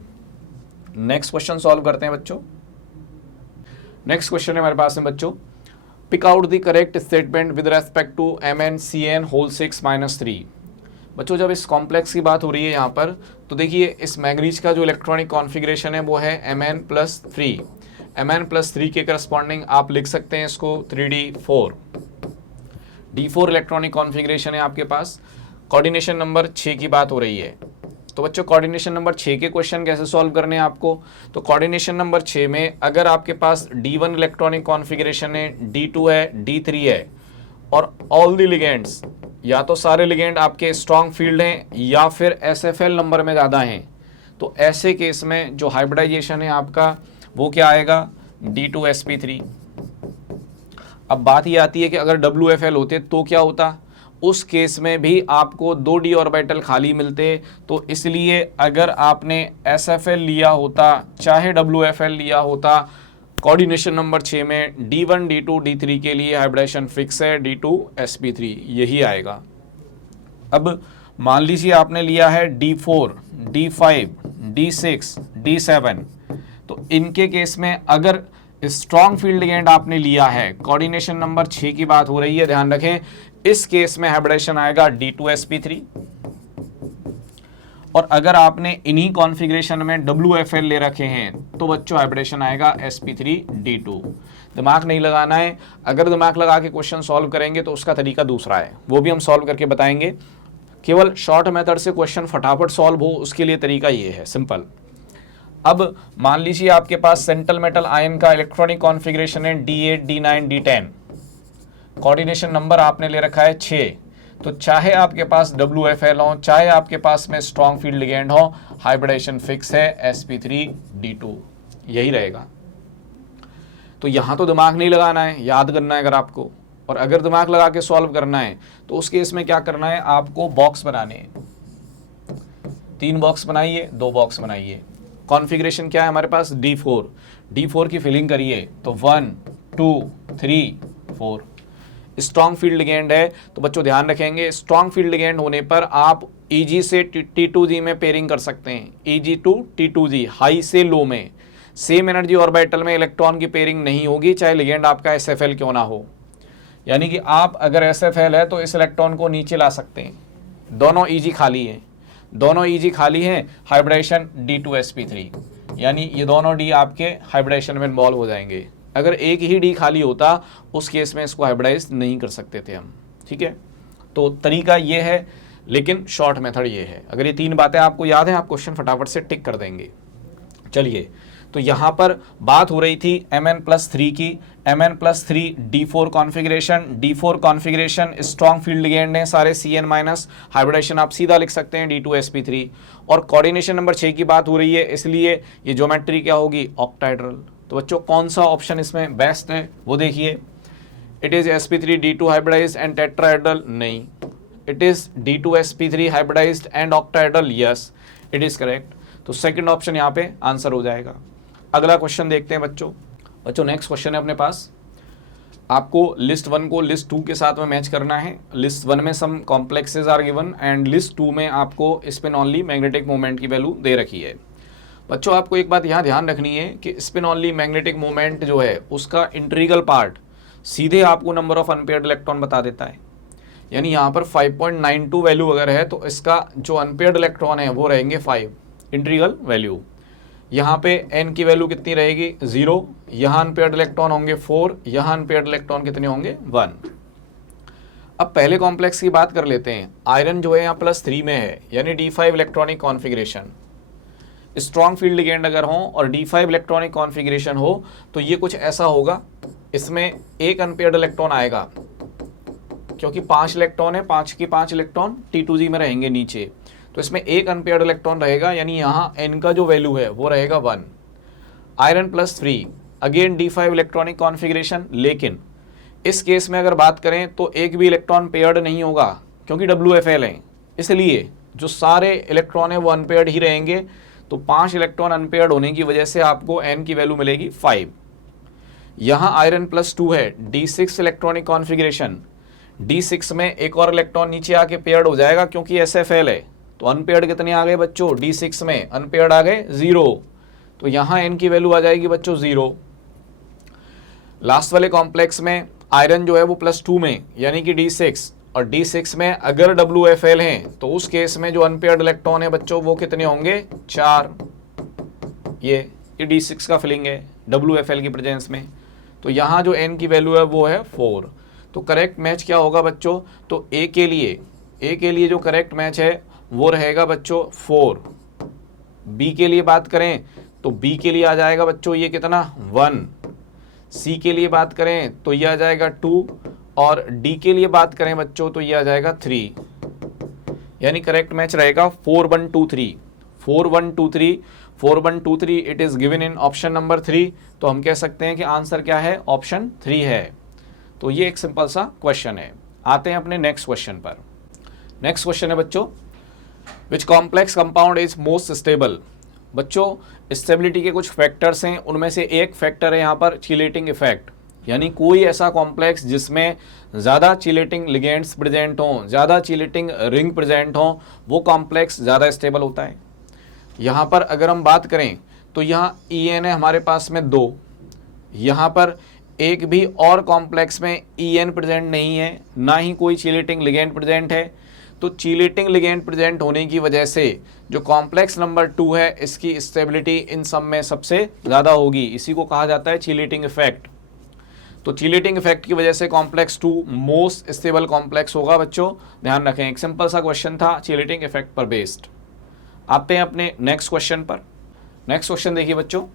नेक्स्ट क्वेश्चन सॉल्व करते हैं बच्चों। नेक्स्ट क्वेश्चन है हमारे पास में बच्चों, pick out the correct statement with respect to MnCN6-3। बच्चों जब इस कॉम्प्लेक्स की बात हो रही है यहाँ पर, तो देखिए इस मैग्नीज का जो इलेक्ट्रॉनिक कॉन्फ़िगरेशन है वो है Mn+3। Mn+3 के करस्पॉन्डिंग आप लिख सकते हैं इसको 3d4। D4 इलेक्ट्रॉनिक कॉन्फ़िगरेशन है आपके पास। कोऑर्डिनेशन नंबर 6 की बात हो रही है, तो बच्चों कोऑर्डिनेशन नंबर 6 के क्वेश्चन कैसे सॉल्व करने हैं आपको, तो कोऑर्डिनेशन नंबर 6 में अगर आपके पास D1 इलेक्ट्रॉनिक कॉन्फ़िगरेशन है, D2 है, D3 है, और ऑल द लिगेंड्स, या तो सारे लिगेंड आपके स्ट्रॉन्ग फील्ड हैं या फिर SFL नंबर में ज़्यादा हैं, तो ऐसे केस में जो हाइब्रिडाइजेशन है आपका वो क्या आएगा, D2sp3। अब बात ये आती है कि अगर WFL होते तो क्या होता, उस केस में भी आपको 2 d ऑर्बिटल खाली मिलते, तो इसलिए अगर आपने SFL लिया होता चाहे WFL लिया होता, कोऑर्डिनेशन नंबर 6 में D1, D2, D3 के लिए हाइब्रिडेशन फिक्स है, D2sp3 यही आएगा। अब मान लीजिए आपने लिया है D4, D5, D6, D7, तो इनके केस में अगर स्ट्रॉन्ग फील्ड लिगेंड आपने लिया है, कोऑर्डिनेशन नंबर 6 की बात हो रही है, ध्यान रखें, इस केस में हाइब्रिडेशन आएगा D2sp3। और अगर आपने इन्हीं कॉन्फ़िगरेशन में WFL ले रखे हैं तो बच्चों हाइब्रिडेशन आएगा sp3d2। दिमाग नहीं लगाना है, अगर दिमाग लगा के क्वेश्चन सॉल्व करेंगे तो उसका तरीका दूसरा है, वो भी हम सॉल्व करके बताएंगे। केवल शॉर्ट मेथड से क्वेश्चन फटाफट सॉल्व हो उसके लिए तरीका ये है, सिंपल। अब मान लीजिए आपके पास सेंट्रल मेटल आयन का इलेक्ट्रॉनिक कॉन्फ़िगरेशन है D8, D9, D10, coordination number आपने ले रखा है 6, तो चाहे आपके पास WFL हो, चाहे आपके पास में स्ट्रॉन्ग फील्ड लिगेंड हो, हाइब्रिडेशन फिक्स है sp3d2, यही रहेगा। तो यहाँ तो दिमाग नहीं लगाना है, याद करना है अगर आपको, और अगर दिमाग लगा के सॉल्व करना है तो उस केस में क्या करना है, आपको बॉक्स बनाने हैं। 3 बॉक्स बनाइए, 2 बॉक्स बनाइए। कॉन्फ़िगरेशन क्या है हमारे पास, D4 की फिलिंग करिए तो 1 2 3 4। स्ट्रॉन्ग फील्ड लिगेंड है तो बच्चों ध्यान रखेंगे, स्ट्रॉन्ग फील्ड लिगेंड होने पर आप Eg से T2G में पेयरिंग कर सकते हैं। Eg टू T2G, हाई से लो में सेम एनर्जी ऑर्बिटल में इलेक्ट्रॉन की पेयरिंग नहीं होगी, चाहे लिगेंड आपका SFL क्यों ना हो। यानी कि आप अगर SFL है तो इस इलेक्ट्रॉन को नीचे ला सकते हैं। दोनों Eg खाली हैं, दोनों Eg खाली हैं, हाइब्रिडेशन D2sp3, यानी ये दोनों D आपके हाइब्रिडेशन में इन्वॉल्व हो जाएंगे। अगर एक ही D खाली होता उस केस में इसको हाइब्रिडाइज नहीं कर सकते थे हम, ठीक है। तो तरीका ये है, लेकिन शॉर्ट मेथड ये है। अगर ये 3 बातें आपको याद हैं, आप क्वेश्चन फटाफट से टिक कर देंगे। चलिए, तो यहाँ पर बात हो रही थी Mn+3 की। Mn+3 D4 configuration strong field ligand है सारे Cn-, हाइब्रिडेशन आप सीधा लिख सकते हैं D2sp3। और कोऑर्डिनेशन नंबर 6 की बात हो रही है, इसलिए ये ज्योमेट्री क्या होगी, ऑक्टाहेड्रल। तो बच्चों कौन सा ऑप्शन इसमें बेस्ट है वो देखिए। It is sp3 D2 hybridized and tetrahedral, नहीं। It is D2sp3 hybridized and octahedral, yes it is correct. तो सेकंड ऑप्शन यहाँ पे आंसर हो जाएगा। अगला क्वेश्चन देखते हैं बच्चों नेक्स्ट क्वेश्चन है अपने पास। आपको लिस्ट 1 को लिस्ट 2 के साथ में मैच करना है। लिस्ट 1 में some complexes are given and list 2 में आपको स्पिन ऑनली मैग्नेटिक मोमेंट की वैल्यू दे रखी है। बच्चों आपको एक बात यहाँ ध्यान रखनी है कि स्पिन ऑनली मैग्नेटिक मोमेंट जो है उसका इंट्रीगल पार्ट सीधे आपको नंबर ऑफ अनपेयर्ड इलेक्ट्रॉन बता देता है। यानी यहाँ पर 5.92 वैल्यू अगर है तो इसका जो अनपेयर्ड इलेक्ट्रॉन है वो रहेंगे 5 इंट्रीगल वैल्यू। यहाँ पे n की वैल्यू कितनी रहेगी, 0। यहाँ अनपेयर्ड इलेक्ट्रॉन होंगे 4, यहाँ अनपेयर्ड इलेक्ट्रॉन कितने होंगे, 1। अब पहले कॉम्प्लेक्स की बात कर लेते हैं। आयरन जो है यहाँ +3 में है, यानी D5 electronic configuration. Strong field ligand अगर हो और D5 इलेक्ट्रॉनिक कॉन्फ़िगरेशन हो तो ये कुछ ऐसा होगा, इसमें एक अनपेयर्ड इलेक्ट्रॉन आएगा क्योंकि 5 इलेक्ट्रॉन है, 5 की 5 इलेक्ट्रॉन T2G में रहेंगे नीचे, तो इसमें एक अनपेयर्ड इलेक्ट्रॉन रहेगा, यानी यहाँ n का जो वैल्यू है वो रहेगा 1। Iron +3 again D5 electronic configuration, लेकिन इस केस में अगर बात करें तो एक भी इलेक्ट्रॉन पेयर्ड नहीं होगा क्योंकि WFL है, इसलिए जो सारे इलेक्ट्रॉन है वो अनपेयर्ड ही रहेंगे। तो 5 इलेक्ट्रॉन अनपेयर्ड होने की वजह से आपको n की वैल्यू मिलेगी 5। यहाँ आयरन +2 है, D6 इलेक्ट्रॉनिक कॉन्फ़िगरेशन। D6 में एक और इलेक्ट्रॉन नीचे आके पेयर्ड हो जाएगा क्योंकि SFL है, तो अनपेयर्ड कितने आ गए बच्चों, D6 में अनपेयर्ड आ गए 0, तो यहाँ n की वैल्यू आ जाएगी बच्चों 0। लास्ट वाले कॉम्प्लेक्स में आयरन जो है वो +2 में, यानी कि D6, और D6 में अगर WFL हैं तो उस केस में जो अनपेयर्ड इलेक्ट्रॉन है बच्चों वो कितने होंगे, 4। ये D6 का फिलिंग है WFL की प्रेजेंस में, तो यहाँ जो n की वैल्यू है वो है 4। तो करेक्ट मैच क्या होगा बच्चों, तो A के लिए जो करेक्ट मैच है वो रहेगा बच्चों 4। बी के लिए बात करें तो बी के लिए आ जाएगा बच्चों ये कितना, 1। सी के लिए बात करें तो ये आ जाएगा 2, और डी के लिए बात करें बच्चों तो ये आ जाएगा 3। यानी करेक्ट मैच रहेगा 4 1 2 3, 4 1 2 3, 4 1 2 3। It is given in option number 3, तो हम कह सकते हैं कि आंसर क्या है, ऑप्शन 3 है। तो ये एक सिंपल सा क्वेश्चन है। आते हैं अपने नेक्स्ट क्वेश्चन पर। नेक्स्ट क्वेश्चन है बच्चों, which complex compound is most stable. बच्चों स्टेबिलिटी के कुछ फैक्टर्स हैं, उनमें से एक फैक्टर है यहाँ पर चिलेटिंग इफेक्ट, यानी कोई ऐसा कॉम्प्लेक्स जिसमें ज़्यादा चिलेटिंग लिगेंड्स प्रेजेंट हों, ज़्यादा चिलेटिंग रिंग प्रेजेंट हों, वो कॉम्प्लेक्स ज़्यादा स्टेबल होता है। यहाँ पर अगर हम बात करें तो यहाँ EN है हमारे पास में 2, यहाँ पर एक भी और कॉम्प्लेक्स में EN प्रेजेंट नहीं है, ना ही कोई चिलेटिंग लिगेंड प्रेजेंट है। तो चिलेटिंग लिगेंड प्रेजेंट होने की वजह से जो कॉम्प्लेक्स नंबर 2 है इसकी स्टेबिलिटी इन सब में सबसे ज़्यादा होगी, इसी को कहा जाता है चिलेटिंग इफेक्ट। तो चिलेटिंग इफेक्ट की वजह से कॉम्प्लेक्स 2 मोस्ट स्टेबल कॉम्प्लेक्स होगा बच्चों, ध्यान रखें। एक सिंपल सा क्वेश्चन था चिलेटिंग इफेक्ट पर बेस्ड। आते हैं अपने नेक्स्ट क्वेश्चन पर। नेक्स्ट क्वेश्चन देखिए बच्चों,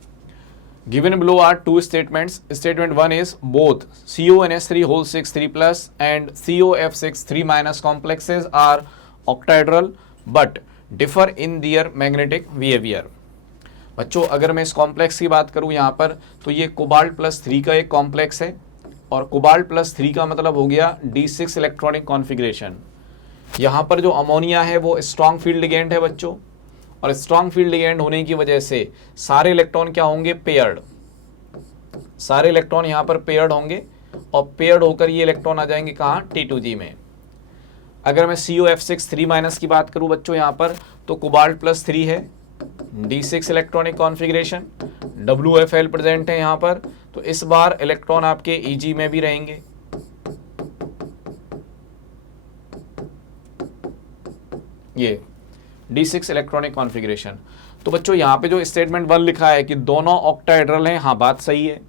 given below are 2 statements. Statement 1 is both CONH3 whole 6 3+ and COF6 3- complexes are octahedral but differ in their magnetic behavior। बच्चों अगर मैं इस कॉम्प्लेक्स की बात करूं यहाँ पर, तो ये कोबाल्ट प्लस 3 का एक कॉम्प्लेक्स है, और कोबाल्ट प्लस 3 का मतलब हो गया D6 इलेक्ट्रॉनिक कॉन्फ़िगरेशन। यहाँ पर जो अमोनिया है वो स्ट्रॉन्ग फील्ड लिगेंड है बच्चों, और स्ट्रॉन्ग फील्ड लिगेंड होने की वजह से सारे इलेक्ट्रॉन क्या होंगे, पेयर्ड। सारे इलेक्ट्रॉन यहाँ पर पेयर्ड होंगे, और पेयर्ड होकर ये इलेक्ट्रॉन आ जाएंगे कहाँ, T2G में। अगर मैं COF6 3- की बात करूँ बच्चों यहाँ पर, तो कोबाल्ट प्लस 3 है, D6 electronic configuration, WFL present है यहाँ पर, तो इस बार इलेक्ट्रॉन आपके Eg में भी रहेंगे। ये D6 इलेक्ट्रॉनिक कॉन्फ़िगरेशन। तो बच्चों यहाँ पे जो स्टेटमेंट 1 लिखा है कि दोनों ऑक्टाहेड्रल हैं, हाँ बात सही है,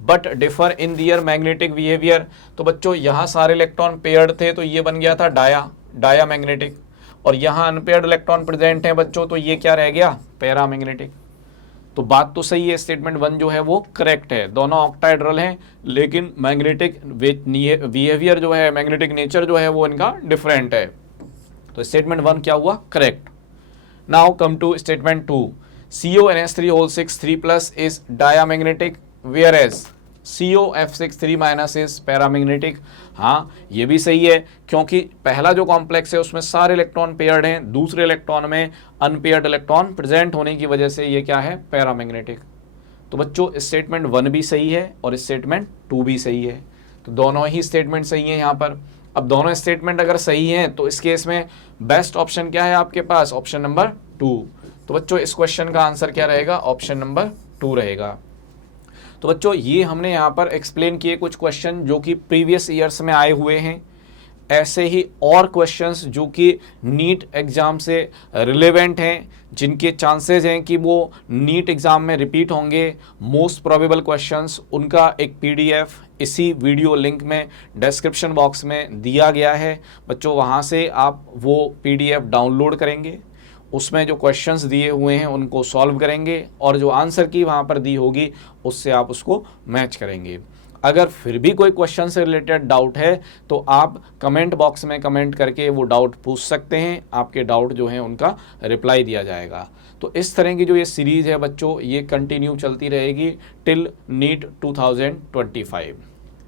but differ in their magnetic behaviour. तो बच्चों यहाँ सारे इलेक्ट्रॉन पेयर्ड थे, तो ये बन गया था डाया मैग्नेटिक, और यहाँ अनपेयर्ड इलेक्ट्रॉन प्रेजेंट हैं बच्चों, तो ये क्या रह गया, पैरा मैग्नेटिक। तो बात तो सही है, स्टेटमेंट 1 जो है वो करेक्ट है, दोनों ऑक्टाहेड्रल हैं, लेकिन मैग्नेटिक बिहेवियर जो है, मैग्नेटिक नेचर जो है वो इनका डिफरेंट है। तो स्टेटमेंट 1 क्या हुआ, correct. Now come to statement 2, CONH3 3+ is diamagnetic whereas COF6 3- is paramagnetic. हाँ ये भी सही है, क्योंकि पहला जो कॉम्प्लेक्स है उसमें सारे इलेक्ट्रॉन पेयर्ड हैं, दूसरे इलेक्ट्रॉन में अनपेयर्ड इलेक्ट्रॉन प्रेजेंट होने की वजह से ये क्या है, पैरामैग्नेटिक। तो बच्चों स्टेटमेंट 1 भी सही है और स्टेटमेंट 2 भी सही है, तो दोनों ही स्टेटमेंट सही हैं यहाँ पर। अब दोनों स्टेटमेंट अगर सही हैं तो इस केस में बेस्ट ऑप्शन क्या है आपके पास, ऑप्शन नंबर 2। तो बच्चों इस क्वेश्चन का आंसर क्या रहेगा, ऑप्शन नंबर 2 रहेगा। तो बच्चों ये हमने यहाँ पर एक्सप्लेन किए कुछ क्वेश्चन जो कि प्रीवियस ईयर्स में आए हुए हैं। ऐसे ही और क्वेश्चंस जो कि नीट एग्ज़ाम से रिलेवेंट हैं, जिनके चांसेस हैं कि वो नीट एग्ज़ाम में रिपीट होंगे, मोस्ट प्रोबेबल क्वेश्चंस, उनका एक PDF इसी वीडियो लिंक में डिस्क्रिप्शन बॉक्स में दिया गया है बच्चों, वहाँ से आप वो PDF डाउनलोड करेंगे, उसमें जो क्वेश्चंस दिए हुए हैं उनको सॉल्व करेंगे, और जो आंसर की वहाँ पर दी होगी उससे आप उसको मैच करेंगे। अगर फिर भी कोई क्वेश्चन से रिलेटेड डाउट है तो आप कमेंट बॉक्स में कमेंट करके वो डाउट पूछ सकते हैं, आपके डाउट जो हैं उनका रिप्लाई दिया जाएगा। तो इस तरह की जो ये सीरीज़ है बच्चों, ये कंटिन्यू चलती रहेगी टिल नीट 2025।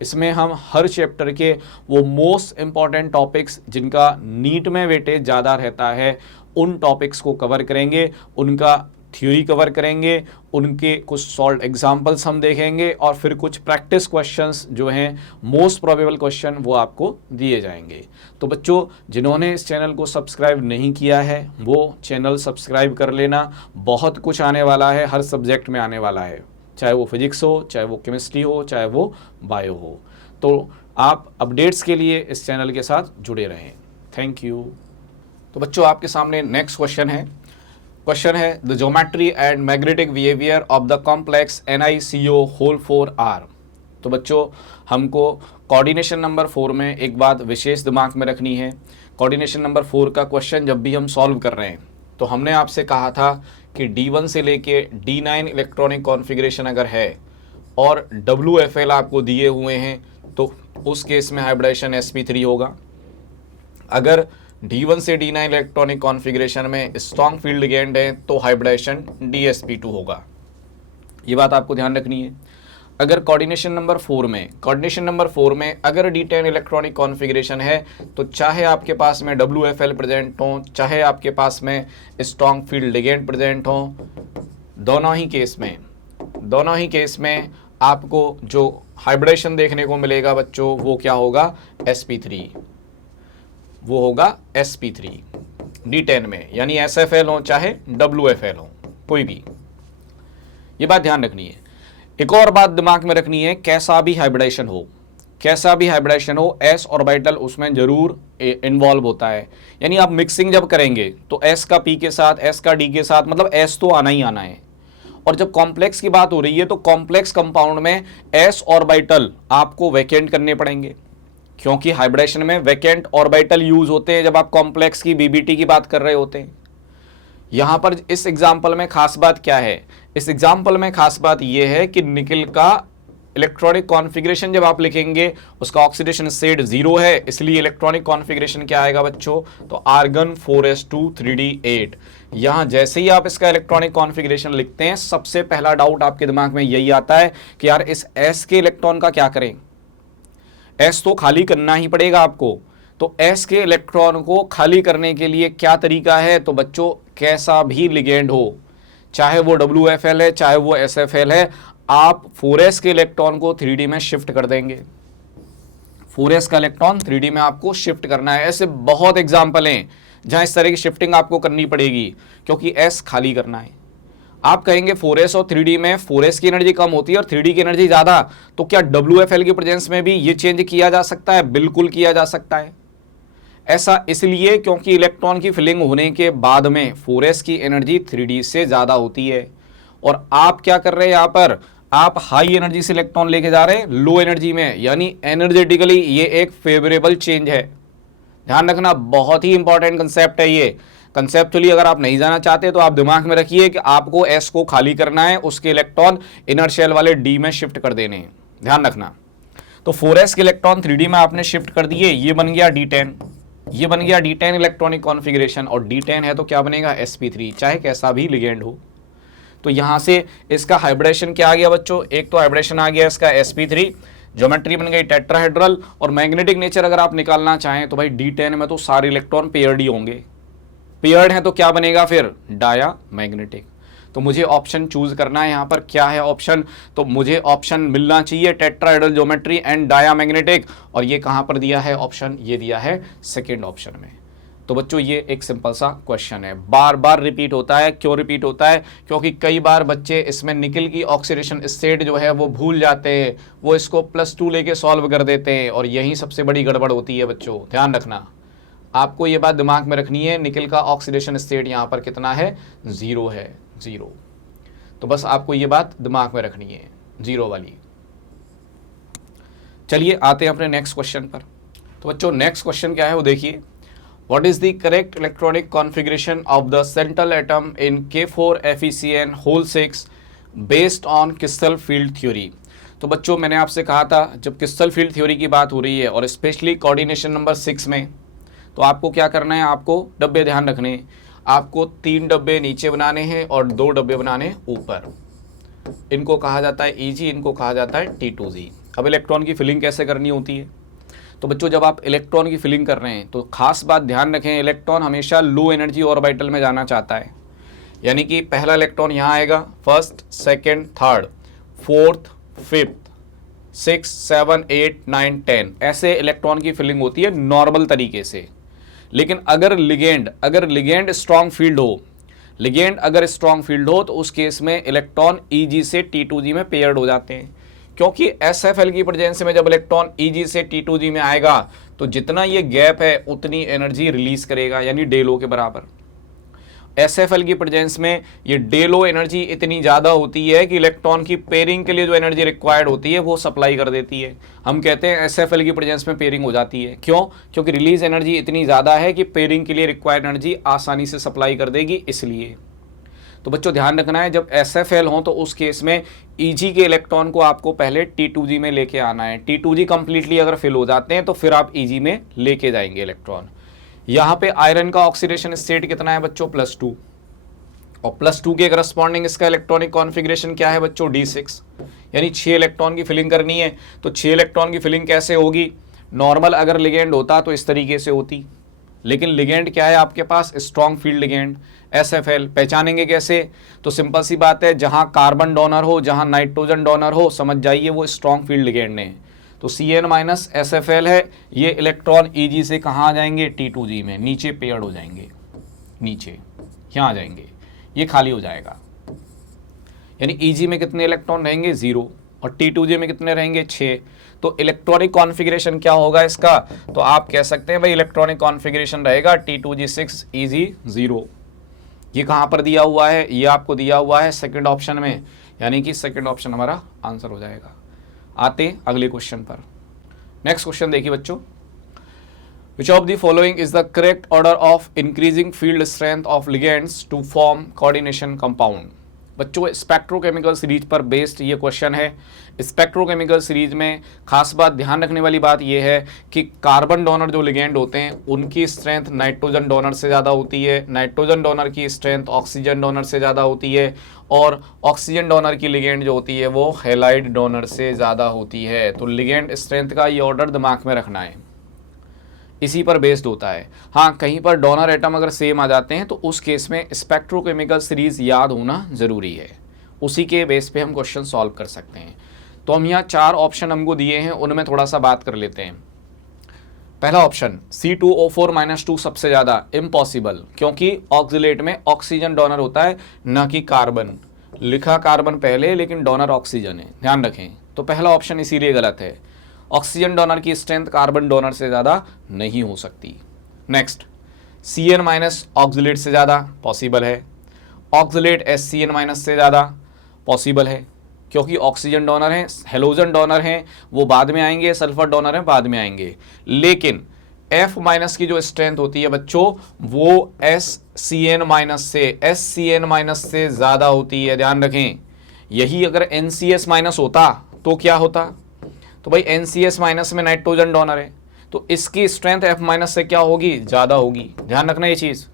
इसमें हम हर चैप्टर के वो मोस्ट इम्पॉर्टेंट टॉपिक्स जिनका नीट में वेटेज ज़्यादा रहता है उन टॉपिक्स को कवर करेंगे, उनका थ्योरी कवर करेंगे, उनके कुछ सॉल्व एग्जाम्पल्स हम देखेंगे, और फिर कुछ प्रैक्टिस क्वेश्चंस जो हैं मोस्ट प्रोबेबल क्वेश्चन वो आपको दिए जाएंगे। तो बच्चों जिन्होंने इस चैनल को सब्सक्राइब नहीं किया है वो चैनल सब्सक्राइब कर लेना, बहुत कुछ आने वाला है, हर सब्जेक्ट में आने वाला है, चाहे वो फिजिक्स हो, चाहे वो केमिस्ट्री हो, चाहे वो बायो हो। तो आप अपडेट्स के लिए इस चैनल के साथ जुड़े रहें। Thank you. तो बच्चों आपके सामने नेक्स्ट क्वेश्चन है the geometry and magnetic behaviour of the complex NiCO whole 4R। तो बच्चों हमको कोऑर्डिनेशन नंबर 4 में एक बात विशेष दिमाग में रखनी है। कोऑर्डिनेशन नंबर 4 का क्वेश्चन जब भी हम सॉल्व कर रहे हैं तो हमने आपसे कहा था कि D1 से लेके D9 इलेक्ट्रॉनिक कॉन्फ़िगरेशन अगर है और WFL आपको दिए हुए हैं तो उस केस में हाइब्रिडेशन sp3 होगा। अगर D1 से D9 इलेक्ट्रॉनिक कॉन्फ़िगरेशन में स्ट्रॉन्ग फील्ड लिगेंड है तो हाइब्रिडेशन DsP2 होगा। ये बात आपको ध्यान रखनी है। अगर कोऑर्डिनेशन नंबर 4 में अगर D10 इलेक्ट्रॉनिक कॉन्फ़िगरेशन है तो चाहे आपके पास में WFL प्रेजेंट हो, चाहे आपके पास में स्ट्रॉन्ग फील्ड लिगेंड प्रेजेंट हो, दोनों ही केस में आपको जो हाइब्रिडेशन देखने को मिलेगा बच्चों वो क्या होगा, sp3, वो होगा sp3 D10 में, यानी SFL हो चाहे WFL हो, कोई भी। ये बात ध्यान रखनी है। एक और बात दिमाग में रखनी है, कैसा भी हाइब्रिडेशन हो s ऑर्बिटल उसमें जरूर इन्वॉल्व होता है। यानी आप मिक्सिंग जब करेंगे तो s का p के साथ, s का d के साथ, मतलब s तो आना ही आना है। और जब कॉम्प्लेक्स की बात हो रही है तो कॉम्प्लेक्स कंपाउंड में s ऑर्बिटल आपको वैकेंट करने पड़ेंगे, क्योंकि हाइब्रिडेशन में वैकेंट ऑर्बिटल यूज होते हैं जब आप कॉम्प्लेक्स की BBT की बात कर रहे होते हैं। यहां पर इस एग्जाम्पल में खास बात क्या है, इस एग्जाम्पल में खास बात यह है कि निकिल का इलेक्ट्रॉनिक कॉन्फ़िगरेशन जब आप लिखेंगे उसका ऑक्सीडेशन स्टेट 0 है, इसलिए इलेक्ट्रॉनिक कॉन्फ़िगरेशन क्या आएगा बच्चों, तो आर्गन 4s2 3d8। यहां जैसे ही आप इसका इलेक्ट्रॉनिक कॉन्फ़िगरेशन लिखते हैं सबसे पहला डाउट आपके दिमाग में यही आता है कि यार इस s के इलेक्ट्रॉन का क्या करें, s तो खाली करना ही पड़ेगा आपको। तो s के इलेक्ट्रॉन को खाली करने के लिए क्या तरीका है, तो बच्चों कैसा भी लिगेंड हो, चाहे वो WFL है चाहे वो SFL है, आप 4s के इलेक्ट्रॉन को 3d में शिफ्ट कर देंगे। 4s का इलेक्ट्रॉन 3d में आपको शिफ्ट करना है। ऐसे बहुत एग्जाम्पल हैं जहां इस तरह की शिफ्टिंग आपको करनी पड़ेगी क्योंकि s खाली करना है। आप कहेंगे 4s और 3d में 4s की एनर्जी कम होती है और 3d की एनर्जी ज्यादा, तो क्या WFL की प्रेजेंस में भी ये चेंज किया जा सकता है? बिल्कुल किया जा सकता है। ऐसा इसलिए क्योंकि इलेक्ट्रॉन की फिलिंग होने के बाद में 4s की एनर्जी 3d से ज्यादा होती है और आप क्या कर रहे हैं, यहां पर आप हाई एनर्जी से इलेक्ट्रॉन लेके जा रहे हैं लो एनर्जी में, यानी एनर्जेटिकली ये एक फेवरेबल चेंज है। ध्यान रखना, बहुत ही इंपॉर्टेंट कंसेप्ट है ये। कंसेप्चुअली अगर आप नहीं जाना चाहते तो आप दिमाग में रखिए कि आपको s को खाली करना है, उसके इलेक्ट्रॉन इनर शेल वाले d में शिफ्ट कर देने हैं। ध्यान रखना, तो 4s के इलेक्ट्रॉन 3d में आपने शिफ्ट कर दिए, ये बन गया d10, ये बन गया d10 इलेक्ट्रॉनिक कॉन्फ़िगरेशन, और d10 है तो क्या बनेगा, sp3, चाहे कैसा भी लिगेंड हो। तो यहां से इसका हाइब्रिडेशन क्या आ गया बच्चों, एक तो हाइब्रिडेशन आ गया इसका sp3, ज्योमेट्री बन गई टेट्राहेड्रल, और मैग्नेटिक नेचर अगर आप निकालना चाहें तो भाई d10 में तो सारे इलेक्ट्रॉन पेयर्ड ही होंगे, पेयर्ड हैं तो क्या बनेगा फिर, डाया मैग्नेटिक। तो मुझे ऑप्शन चूज करना है, यहाँ पर क्या है ऑप्शन, तो मुझे ऑप्शन मिलना चाहिए tetrahedral geometry and diamagnetic, और ये कहाँ पर दिया है ऑप्शन, ये दिया है सेकेंड ऑप्शन में। तो बच्चों ये एक सिंपल सा क्वेश्चन है, बार बार रिपीट होता है। क्यों रिपीट होता है, क्योंकि कई बार बच्चे इसमें निकल की ऑक्सीडेशन स्टेट जो है वो भूल जाते हैं, वो इसको +2 लेके सॉल्व कर देते हैं, और यही सबसे बड़ी गड़बड़ होती है बच्चों। ध्यान रखना, आपको ये बात दिमाग में रखनी है, निकल का ऑक्सीडेशन स्टेट यहाँ पर कितना है, 0 है, 0। तो बस आपको ये बात दिमाग में रखनी है, 0 वाली। चलिए आते हैं अपने नेक्स्ट क्वेश्चन पर। तो बच्चों नेक्स्ट क्वेश्चन क्या है वो देखिए, What is the correct electronic configuration of the central atom in K4FeCN whole 6 based on crystal field theory? तो बच्चों मैंने आपसे कहा था जब क्रिस्टल फील्ड थ्योरी की बात हो रही है और स्पेशली कोऑर्डिनेशन नंबर 6 में, तो आपको क्या करना है, आपको डब्बे ध्यान रखने हैं, आपको 3 डब्बे नीचे बनाने हैं और 2 डब्बे बनाने ऊपर। इनको कहा जाता है EG, इनको कहा जाता है T2G। अब इलेक्ट्रॉन की फिलिंग कैसे करनी होती है, तो बच्चों जब आप इलेक्ट्रॉन की फिलिंग कर रहे हैं तो खास बात ध्यान रखें, इलेक्ट्रॉन हमेशा लो एनर्जी ऑर्बिटल में जाना चाहता है, यानी कि पहला इलेक्ट्रॉन यहाँ आएगा, first, second, third, fourth, fifth, 6, 7, 8, 9, 10, ऐसे इलेक्ट्रॉन की फिलिंग होती है नॉर्मल तरीके से। लेकिन अगर लिगेंड स्ट्रॉन्ग फील्ड हो, लिगेंड अगर स्ट्रॉन्ग फील्ड हो तो उस केस में इलेक्ट्रॉन EG से T2G में पेयर्ड हो जाते हैं, क्योंकि SFL की प्रेजेंस में जब इलेक्ट्रॉन EG से T2G में आएगा तो जितना ये गैप है उतनी एनर्जी रिलीज करेगा, यानी डेलो के बराबर। SFL की प्रेजेंस में ये डेलो एनर्जी इतनी ज़्यादा होती है कि इलेक्ट्रॉन की पेयरिंग के लिए जो एनर्जी रिक्वायर्ड होती है वो सप्लाई कर देती है। हम कहते हैं SFL की प्रेजेंस में पेयरिंग हो जाती है, क्यों, क्योंकि रिलीज एनर्जी इतनी ज़्यादा है कि पेयरिंग के लिए रिक्वायर्ड एनर्जी आसानी से सप्लाई कर देगी, इसलिए। तो बच्चों ध्यान रखना है, जब SFL हो तो उस केस में EG के इलेक्ट्रॉन को आपको पहले T2G में लेके आना है। T2G कंप्लीटली अगर फिल हो जाते हैं तो फिर आप EG में लेके जाएंगे इलेक्ट्रॉन। यहाँ पे आयरन का ऑक्सीडेशन स्टेट कितना है बच्चों, +2, और +2 के करस्पॉन्डिंग इसका इलेक्ट्रॉनिक कॉन्फ़िगरेशन क्या है बच्चों, D6, यानी 6 इलेक्ट्रॉन की फिलिंग करनी है। तो 6 इलेक्ट्रॉन की फिलिंग कैसे होगी, नॉर्मल अगर लिगेंड होता तो इस तरीके से होती, लेकिन लिगेंड क्या है आपके पास, स्ट्रॉन्ग फील्ड लिगेंड SFL। पहचानेंगे कैसे, तो सिंपल सी बात है, जहां कार्बन डोनर हो, जहां नाइट्रोजन डोनर हो, समझ जाइए वो स्ट्रॉन्ग फील्ड लिगेंड है। तो CN- SFL है, ये इलेक्ट्रॉन EG से कहाँ आ जाएंगे, T2G में, नीचे पेयर्ड हो जाएंगे, नीचे यहाँ आ जाएंगे, ये खाली हो जाएगा। यानी EG में कितने इलेक्ट्रॉन रहेंगे, 0, और T2G में कितने रहेंगे, 6। तो इलेक्ट्रॉनिक कॉन्फ़िगरेशन क्या होगा इसका, तो आप कह सकते हैं भाई इलेक्ट्रॉनिक कॉन्फ़िगरेशन रहेगा T2G 6, EG 0। ये कहाँ पर दिया हुआ है, ये आपको दिया हुआ है सेकंड ऑप्शन में, यानी कि सेकंड ऑप्शन हमारा आंसर हो जाएगा। आते अगले क्वेश्चन पर। नेक्स्ट क्वेश्चन देखिए बच्चों, which of the following is the correct order of increasing field strength of ligands to form coordination compound. बच्चों स्पेक्ट्रोकेमिकल सीरीज पर बेस्ड ये क्वेश्चन है। स्पेक्ट्रोकेमिकल सीरीज में खास बात ध्यान रखने वाली बात ये है कि कार्बन डोनर जो लिगेंड होते हैं उनकी स्ट्रेंथ नाइट्रोजन डोनर से ज़्यादा होती है, नाइट्रोजन डोनर की स्ट्रेंथ ऑक्सीजन डोनर से ज़्यादा होती है, और ऑक्सीजन डोनर की लिगेंड जो होती है वो हैलाइड डोनर से ज़्यादा होती है। तो लिगेंड स्ट्रेंथ का ये ऑर्डर दिमाग में रखना है, इसी पर बेस्ड होता है। हाँ, कहीं पर डोनर एटम अगर सेम आ जाते हैं तो उस केस में स्पेक्ट्रोकेमिकल सीरीज याद होना ज़रूरी है, उसी के बेस पे हम क्वेश्चन सॉल्व कर सकते हैं। तो हम यहाँ 4 ऑप्शन हमको दिए हैं, उनमें थोड़ा सा बात कर लेते हैं। पहला ऑप्शन C2O4-2 सबसे ज़्यादा इम्पॉसिबल, क्योंकि ऑक्सिलेट में ऑक्सीजन डोनर होता है ना कि कार्बन। लिखा कार्बन पहले लेकिन डोनर ऑक्सीजन है, ध्यान रखें। तो पहला ऑप्शन इसीलिए गलत है, ऑक्सीजन डोनर की स्ट्रेंथ कार्बन डोनर से ज़्यादा नहीं हो सकती। नेक्स्ट, CN- ऑक्सिलेट से ज़्यादा पॉसिबल है, ऑक्सिलेट SCN- से ज़्यादा पॉसिबल है, क्योंकि ऑक्सीजन डोनर हैं, हेलोजन डोनर हैं वो बाद में आएंगे, सल्फर डोनर हैं बाद में आएंगे। लेकिन F- की जो स्ट्रेंथ होती है बच्चों वो SCN- से ज़्यादा होती है, ध्यान रखें। यही अगर NCS- होता तो क्या होता, तो भाई NCS- में नाइट्रोजन डोनर है तो इसकी स्ट्रेंथ F- से क्या होगी, ज़्यादा होगी, ध्यान रखना ये चीज़।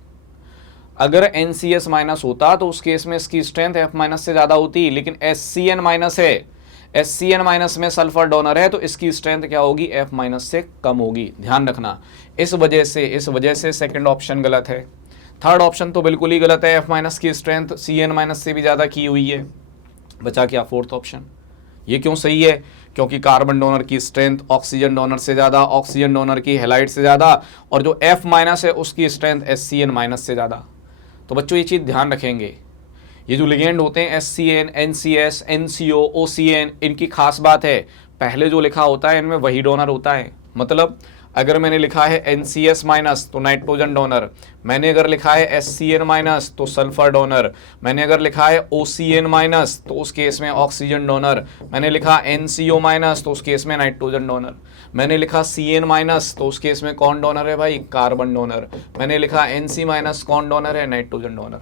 अगर NCS- होता तो उस केस में इसकी स्ट्रेंथ F- से ज़्यादा होती, लेकिन SCN- है, SCN- में सल्फर डोनर है तो इसकी स्ट्रेंथ क्या होगी, F- से कम होगी, ध्यान रखना। इस वजह से सेकंड ऑप्शन गलत है। थर्ड ऑप्शन तो बिल्कुल ही गलत है, F- की स्ट्रेंथ CN- से भी ज़्यादा की हुई है। बचा क्या फोर्थ ऑप्शन। ये क्यों सही है, क्योंकि कार्बन डोनर की स्ट्रेंथ ऑक्सीजन डोनर से ज़्यादा, ऑक्सीजन डोनर की हैलाइड से ज़्यादा, और जो F- है उसकी स्ट्रेंथ SCN- से ज़्यादा। तो बच्चों ये चीज़ ध्यान रखेंगे, ये जो लिगेंड होते हैं SCN, NCS, NCO, OCN, इनकी खास बात है पहले जो लिखा होता है इनमें वही डोनर होता है। मतलब अगर मैंने लिखा है NCS- तो नाइट्रोजन डोनर, मैंने अगर लिखा है SCN- तो सल्फर डोनर, मैंने अगर लिखा है OCN- तो उस केस में ऑक्सीजन डोनर, मैंने लिखा NCO- तो उस केस में नाइट्रोजन डोनर, मैंने लिखा CN- तो उस केस में कौन डोनर है भाई, कार्बन डोनर, मैंने लिखा NC- कौन डोनर है, नाइट्रोजन डोनर।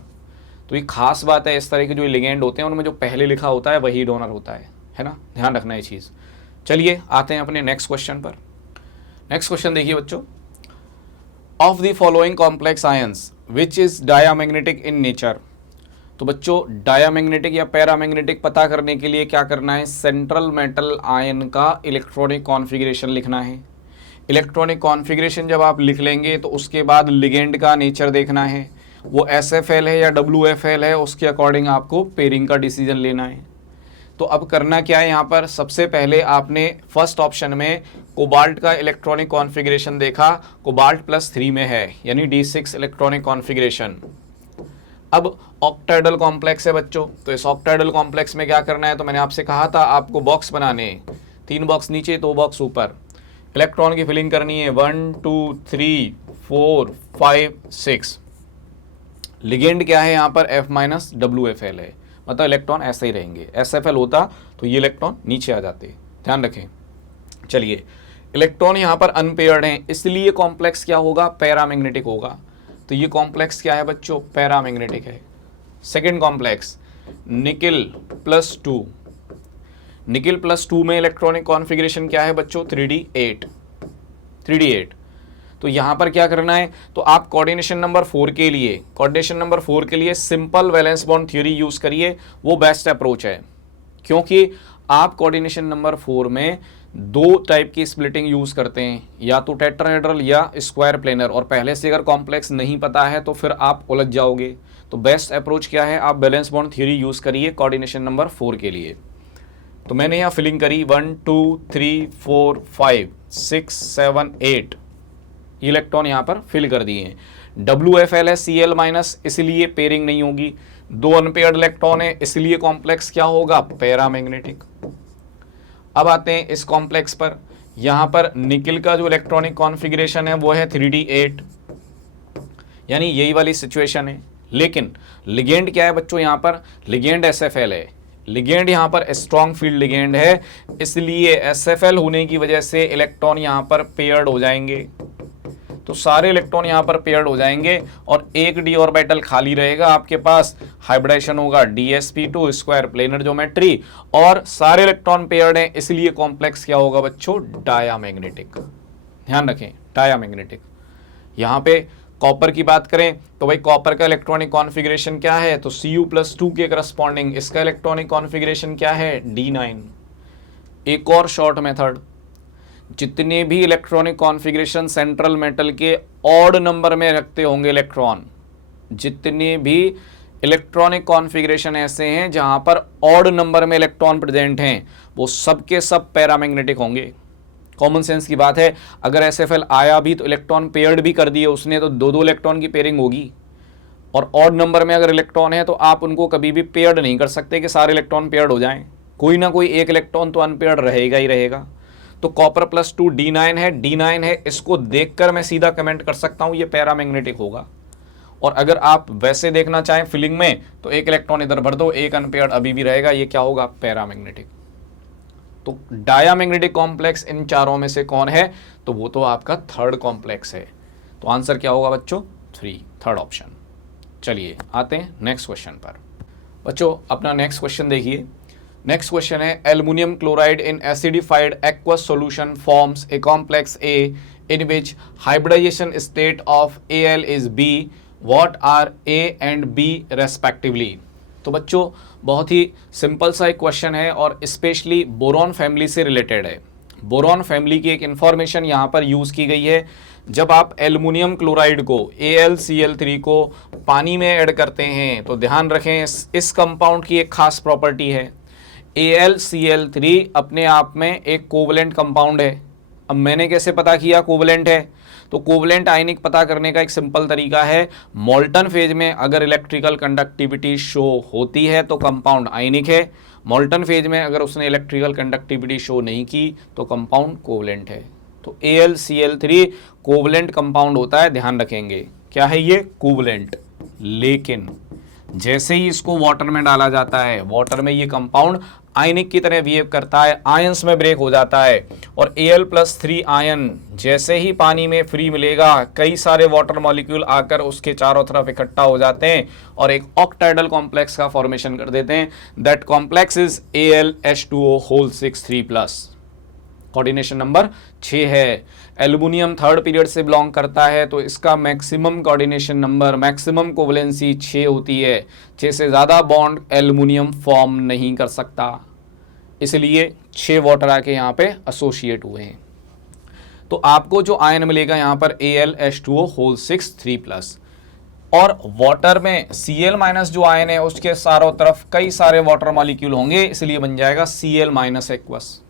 तो ये खास बात है, इस तरह के जो लिगेंड होते हैं उनमें जो पहले लिखा होता है वही डोनर होता है ना, ध्यान रखना ये चीज़। चलिए आते हैं अपने नेक्स्ट क्वेश्चन पर। नेक्स्ट क्वेश्चन देखिए बच्चों, of the following complex ions which is diamagnetic in nature. तो बच्चों डायामैग्नेटिक या पैरामैग्नेटिक पता करने के लिए क्या करना है, सेंट्रल मेटल आयन का इलेक्ट्रॉनिक कॉन्फ़िगरेशन लिखना है। इलेक्ट्रॉनिक कॉन्फ़िगरेशन जब आप लिख लेंगे तो उसके बाद लिगेंड का नेचर देखना है, वो SFL है या WFL है, उसके अकॉर्डिंग आपको पेयरिंग का डिसीजन लेना है। तो अब करना क्या है, यहाँ पर सबसे पहले आपने फर्स्ट ऑप्शन में कोबाल्ट का इलेक्ट्रॉनिक कॉन्फ़िगरेशन देखा, कोबाल्ट +3 में है यानी D6 इलेक्ट्रॉनिक कॉन्फ़िगरेशन। अब ऑक्टाहेड्रल कॉम्प्लेक्स है बच्चों, तो इस ऑक्टाहेड्रल कॉम्प्लेक्स में क्या करना है, तो मैंने आपसे कहा था आपको बॉक्स बनाने, 3 बॉक्स नीचे 2 बॉक्स ऊपर, इलेक्ट्रॉन की फिलिंग करनी है 1 2 3 4 5 6। लिगेंड क्या है यहाँ पर, F- WFL है, मतलब इलेक्ट्रॉन ऐसे ही रहेंगे। SFL होता तो ये इलेक्ट्रॉन नीचे आ जाते, ध्यान रखें। चलिए इलेक्ट्रॉन यहाँ पर अनपेयर्ड हैं इसलिए कॉम्प्लेक्स क्या होगा, पैरामैग्नेटिक होगा। तो ये कॉम्प्लेक्स क्या है बच्चों, पैरामैग्नेटिक है। सेकेंड कॉम्प्लेक्स निकिल +2, निकिल +2 में इलेक्ट्रॉनिक कॉन्फ़िगरेशन क्या है बच्चों, 3D8। तो यहाँ पर क्या करना है, तो आप कोऑर्डिनेशन नंबर 4 के लिए simple valence bond theory use करिए, वो बेस्ट अप्रोच है। क्योंकि आप कोऑर्डिनेशन नंबर 4 में 2 टाइप की स्प्लिटिंग यूज़ करते हैं, या तो टेट्राहेड्रल या स्क्वायर प्लेनर, और पहले से अगर कॉम्प्लेक्स नहीं पता है तो फिर आप उलझ जाओगे। तो बेस्ट अप्रोच क्या है, आप बैलेंस बॉन्ड थ्योरी यूज़ करिए कोऑर्डिनेशन नंबर 4 के लिए। तो मैंने यहाँ फिलिंग करी 1 2 3 4 5 6 7 8 इलेक्ट्रॉन यहाँ पर फिल कर दिए हैं। WFL है Cl- इसलिए पेयरिंग नहीं होगी, 2 अनपेयर्ड इलेक्ट्रॉन है इसलिए कॉम्प्लेक्स क्या होगा, पैरामैग्नेटिक। अब आते हैं इस कॉम्प्लेक्स पर, यहाँ पर निकिल का जो इलेक्ट्रॉनिक कॉन्फ़िगरेशन है वो है 3D8, यानी यही वाली सिचुएशन है। लेकिन लिगेंड क्या है बच्चों, यहाँ पर लिगेंड SFL है, लिगेंड यहाँ पर स्ट्रॉन्ग फील्ड लिगेंड है, इसलिए SFL होने की वजह से इलेक्ट्रॉन यहाँ पर पेयर्ड हो जाएंगे। तो सारे इलेक्ट्रॉन यहाँ पर पेयर्ड हो जाएंगे और एक डी ऑर्बिटल खाली रहेगा आपके पास, हाइब्रिडाइजेशन होगा dsp2 स्क्वायर प्लेनर ज्योमेट्री, और सारे इलेक्ट्रॉन पेयर्ड हैं, इसलिए कॉम्प्लेक्स क्या होगा बच्चों, डायामैग्नेटिक। ध्यान रखें, डायामैग्नेटिक। यहाँ पे कॉपर की बात करें तो भाई कॉपर का इलेक्ट्रॉनिक कॉन्फ़िगरेशन क्या है, तो Cu+2 के करस्पॉन्डिंग इसका इलेक्ट्रॉनिक कॉन्फ़िगरेशन क्या है, D9। एक और शॉर्ट मेथड, जितने भी इलेक्ट्रॉनिक कॉन्फ़िगरेशन सेंट्रल मेटल के ऑड नंबर में रखते होंगे इलेक्ट्रॉन, जितने भी इलेक्ट्रॉनिक कॉन्फ़िगरेशन ऐसे हैं जहां पर ऑड नंबर में इलेक्ट्रॉन प्रेजेंट हैं, वो सब के सब पैरामैग्नेटिक होंगे। कॉमन सेंस की बात है, अगर SFL आया भी तो इलेक्ट्रॉन पेयर्ड भी कर दिए उसने, तो दो दो इलेक्ट्रॉन की पेयरिंग होगी। और ऑड नंबर में अगर इलेक्ट्रॉन है तो आप उनको कभी भी पेयर्ड नहीं कर सकते कि सारे इलेक्ट्रॉन पेयर्ड हो जाएं, कोई ना कोई एक इलेक्ट्रॉन तो अनपेयर्ड रहेगा ही रहेगा। तो कॉपर +2 D9 है, D9 है, इसको देखकर मैं सीधा कमेंट कर सकता हूं ये पैरामैग्नेटिक होगा। और अगर आप वैसे देखना चाहें फिलिंग में, तो एक इलेक्ट्रॉन इधर भर दो, एक अनपेयर्ड अभी भी रहेगा, ये क्या होगा, पैरामैग्नेटिक। तो डायामैग्नेटिक कॉम्प्लेक्स इन चारों में से कौन है, तो वो तो आपका थर्ड कॉम्प्लेक्स है। तो आंसर क्या होगा बच्चों, 3, थर्ड ऑप्शन। चलिए आते हैं नेक्स्ट क्वेश्चन पर। बच्चों अपना नेक्स्ट क्वेश्चन देखिए। नेक्स्ट क्वेश्चन है, aluminium chloride in acidified aqueous solution forms a complex A in which hybridization state of Al is B, what are A and B respectively. तो बच्चों बहुत ही सिंपल सा एक क्वेश्चन है और स्पेशली बोरॉन फैमिली से रिलेटेड है। बोरॉन फैमिली की एक इंफॉर्मेशन यहाँ पर यूज़ की गई है। जब आप एल्युमिनियम क्लोराइड को AlCl3 को पानी में ऐड करते हैं तो ध्यान रखें इस कंपाउंड की एक खास प्रॉपर्टी है, AlCl3 अपने आप में एक कोवलेंट कंपाउंड है। अब मैंने कैसे पता किया कोवलेंट है, तो कोवलेंट आयनिक पता करने का एक सिंपल तरीका है, मोल्टन फेज में अगर इलेक्ट्रिकल कंडक्टिविटी शो होती है तो कंपाउंड आयनिक है, मोल्टन फेज में अगर उसने इलेक्ट्रिकल कंडक्टिविटी शो नहीं की तो कंपाउंड कोवलेंट है। तो AlCl3 कोवलेंट कंपाउंड होता है, ध्यान रखेंगे क्या है ये, कोवलेंट। लेकिन जैसे ही इसको वाटर में डाला जाता है, वाटर में ये कंपाउंड आयनिक की तरह बिहेव करता है, आयंस में ब्रेक हो जाता है, और Al+3 आयन जैसे ही पानी में फ्री मिलेगा, कई सारे वाटर मॉलिक्यूल आकर उसके चारों तरफ इकट्ठा हो जाते हैं और एक ऑक्टाइडल कॉम्प्लेक्स का फॉर्मेशन कर देते हैं। That complex is AlH2O6 3+। Coordination number 6 है। एल्युमिनियम थर्ड पीरियड से बिलोंग करता है तो इसका मैक्सिमम कोऑर्डिनेशन नंबर, मैक्सिमम कोवलेंसी 6 होती है। 6 से ज़्यादा बॉन्ड एल्युमिनियम फॉर्म नहीं कर सकता, इसलिए 6 वाटर आके यहाँ पे एसोसिएट हुए हैं। तो आपको जो आयन मिलेगा यहाँ पर AlH2O6 3+, और वाटर में Cl- जो आयन है उसके चारों तरफ कई सारे वाटर मॉलिक्यूल होंगे, इसलिए बन जाएगा Cl- एक्वस।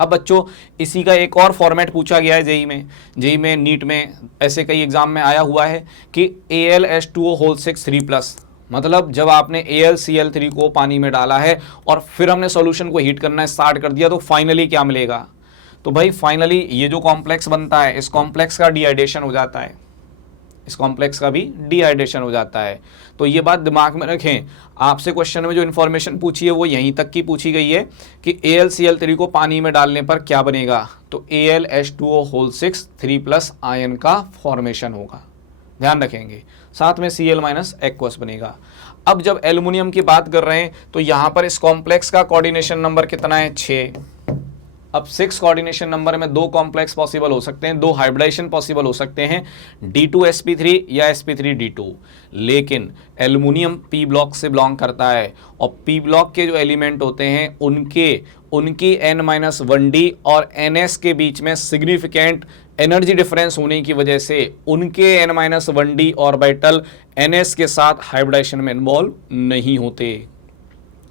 अब बच्चों इसी का एक और फॉर्मेट पूछा गया है जेई में नीट में, ऐसे कई एग्जाम में आया हुआ है कि AlH2O6 3+, मतलब जब आपने AlCl3 को पानी में डाला है और फिर हमने सॉल्यूशन को हीट करना स्टार्ट कर दिया, तो फाइनली क्या मिलेगा, तो भाई फाइनली ये जो कॉम्प्लेक्स बनता है इस कॉम्प्लेक्स का डिहाइड्रेशन हो जाता है, इस कॉम्प्लेक्स का भी डिहाइड्रेशन हो जाता है। तो ये बात दिमाग में रखें, आपसे क्वेश्चन में जो इन्फॉर्मेशन पूछी है वो यहीं तक की पूछी गई है कि AlCl3 को पानी में डालने पर क्या बनेगा, तो AlH2O6 3+ आयन का फॉर्मेशन होगा, ध्यान रखेंगे, साथ में Cl- एक्वस बनेगा। अब जब एल्युमिनियम की बात कर रहे हैं तो यहाँ पर इस कॉम्प्लेक्स का कोऑर्डिनेशन नंबर कितना है, 6। अब 6 कोऑर्डिनेशन नंबर में 2 कॉम्प्लेक्स पॉसिबल हो सकते हैं, 2 हाइब्रिडाइजेशन पॉसिबल हो सकते हैं, D2sp3 या sp3d2। लेकिन एल्युमिनियम P ब्लॉक से बिलोंग करता है और P ब्लॉक के जो एलिमेंट होते हैं उनकी N-1d और Ns के बीच में सिग्निफिकेंट एनर्जी डिफरेंस होने की वजह से उनके N-1d ऑर्बिटल Ns के साथ हाइब्रिडाइजेशन में इन्वॉल्व नहीं होते।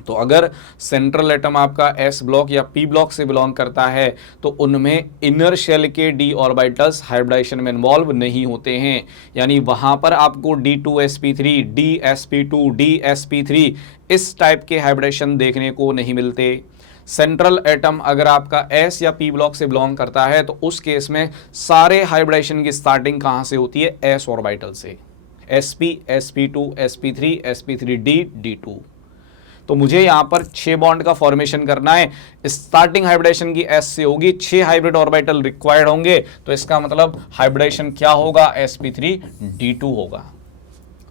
तो अगर सेंट्रल एटम आपका S ब्लॉक या P ब्लॉक से बिलोंग करता है तो उनमें इनर शेल के d ऑर्बिटल्स हाइब्रिडाइजेशन में इन्वॉल्व नहीं होते हैं, यानी वहाँ पर आपको D2sp3, dsp2, dsp3 इस टाइप के हाइब्रिडेशन देखने को नहीं मिलते। सेंट्रल एटम अगर आपका S या P ब्लॉक से बिलोंग करता है तो उस केस में सारे हाइब्रिडेशन की स्टार्टिंग कहाँ से होती है, S ऑर्बिटल से, sp, sp2, sp3, sp3d, d2। तो मुझे यहाँ पर 6 बॉन्ड का फॉर्मेशन करना है। स्टार्टिंग हाइब्रिडेशन की S से होगी, 6 हाइब्रिड ऑर्बिटल रिक्वायर्ड होंगे, तो इसका मतलब हाइब्रिडेशन क्या होगा, sp3d2 होगा।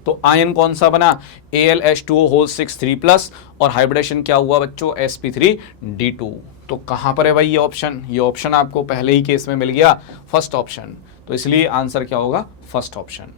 तो आयन कौन सा बना, AlH2O होल 6 3+ और हाइब्रिडेशन क्या हुआ बच्चों, sp3d2। तो कहां पर है भाई ये ऑप्शन, ये ऑप्शन आपको पहले ही केस में मिल गया, फर्स्ट ऑप्शन। तो इसलिए आंसर क्या होगा, फर्स्ट ऑप्शन।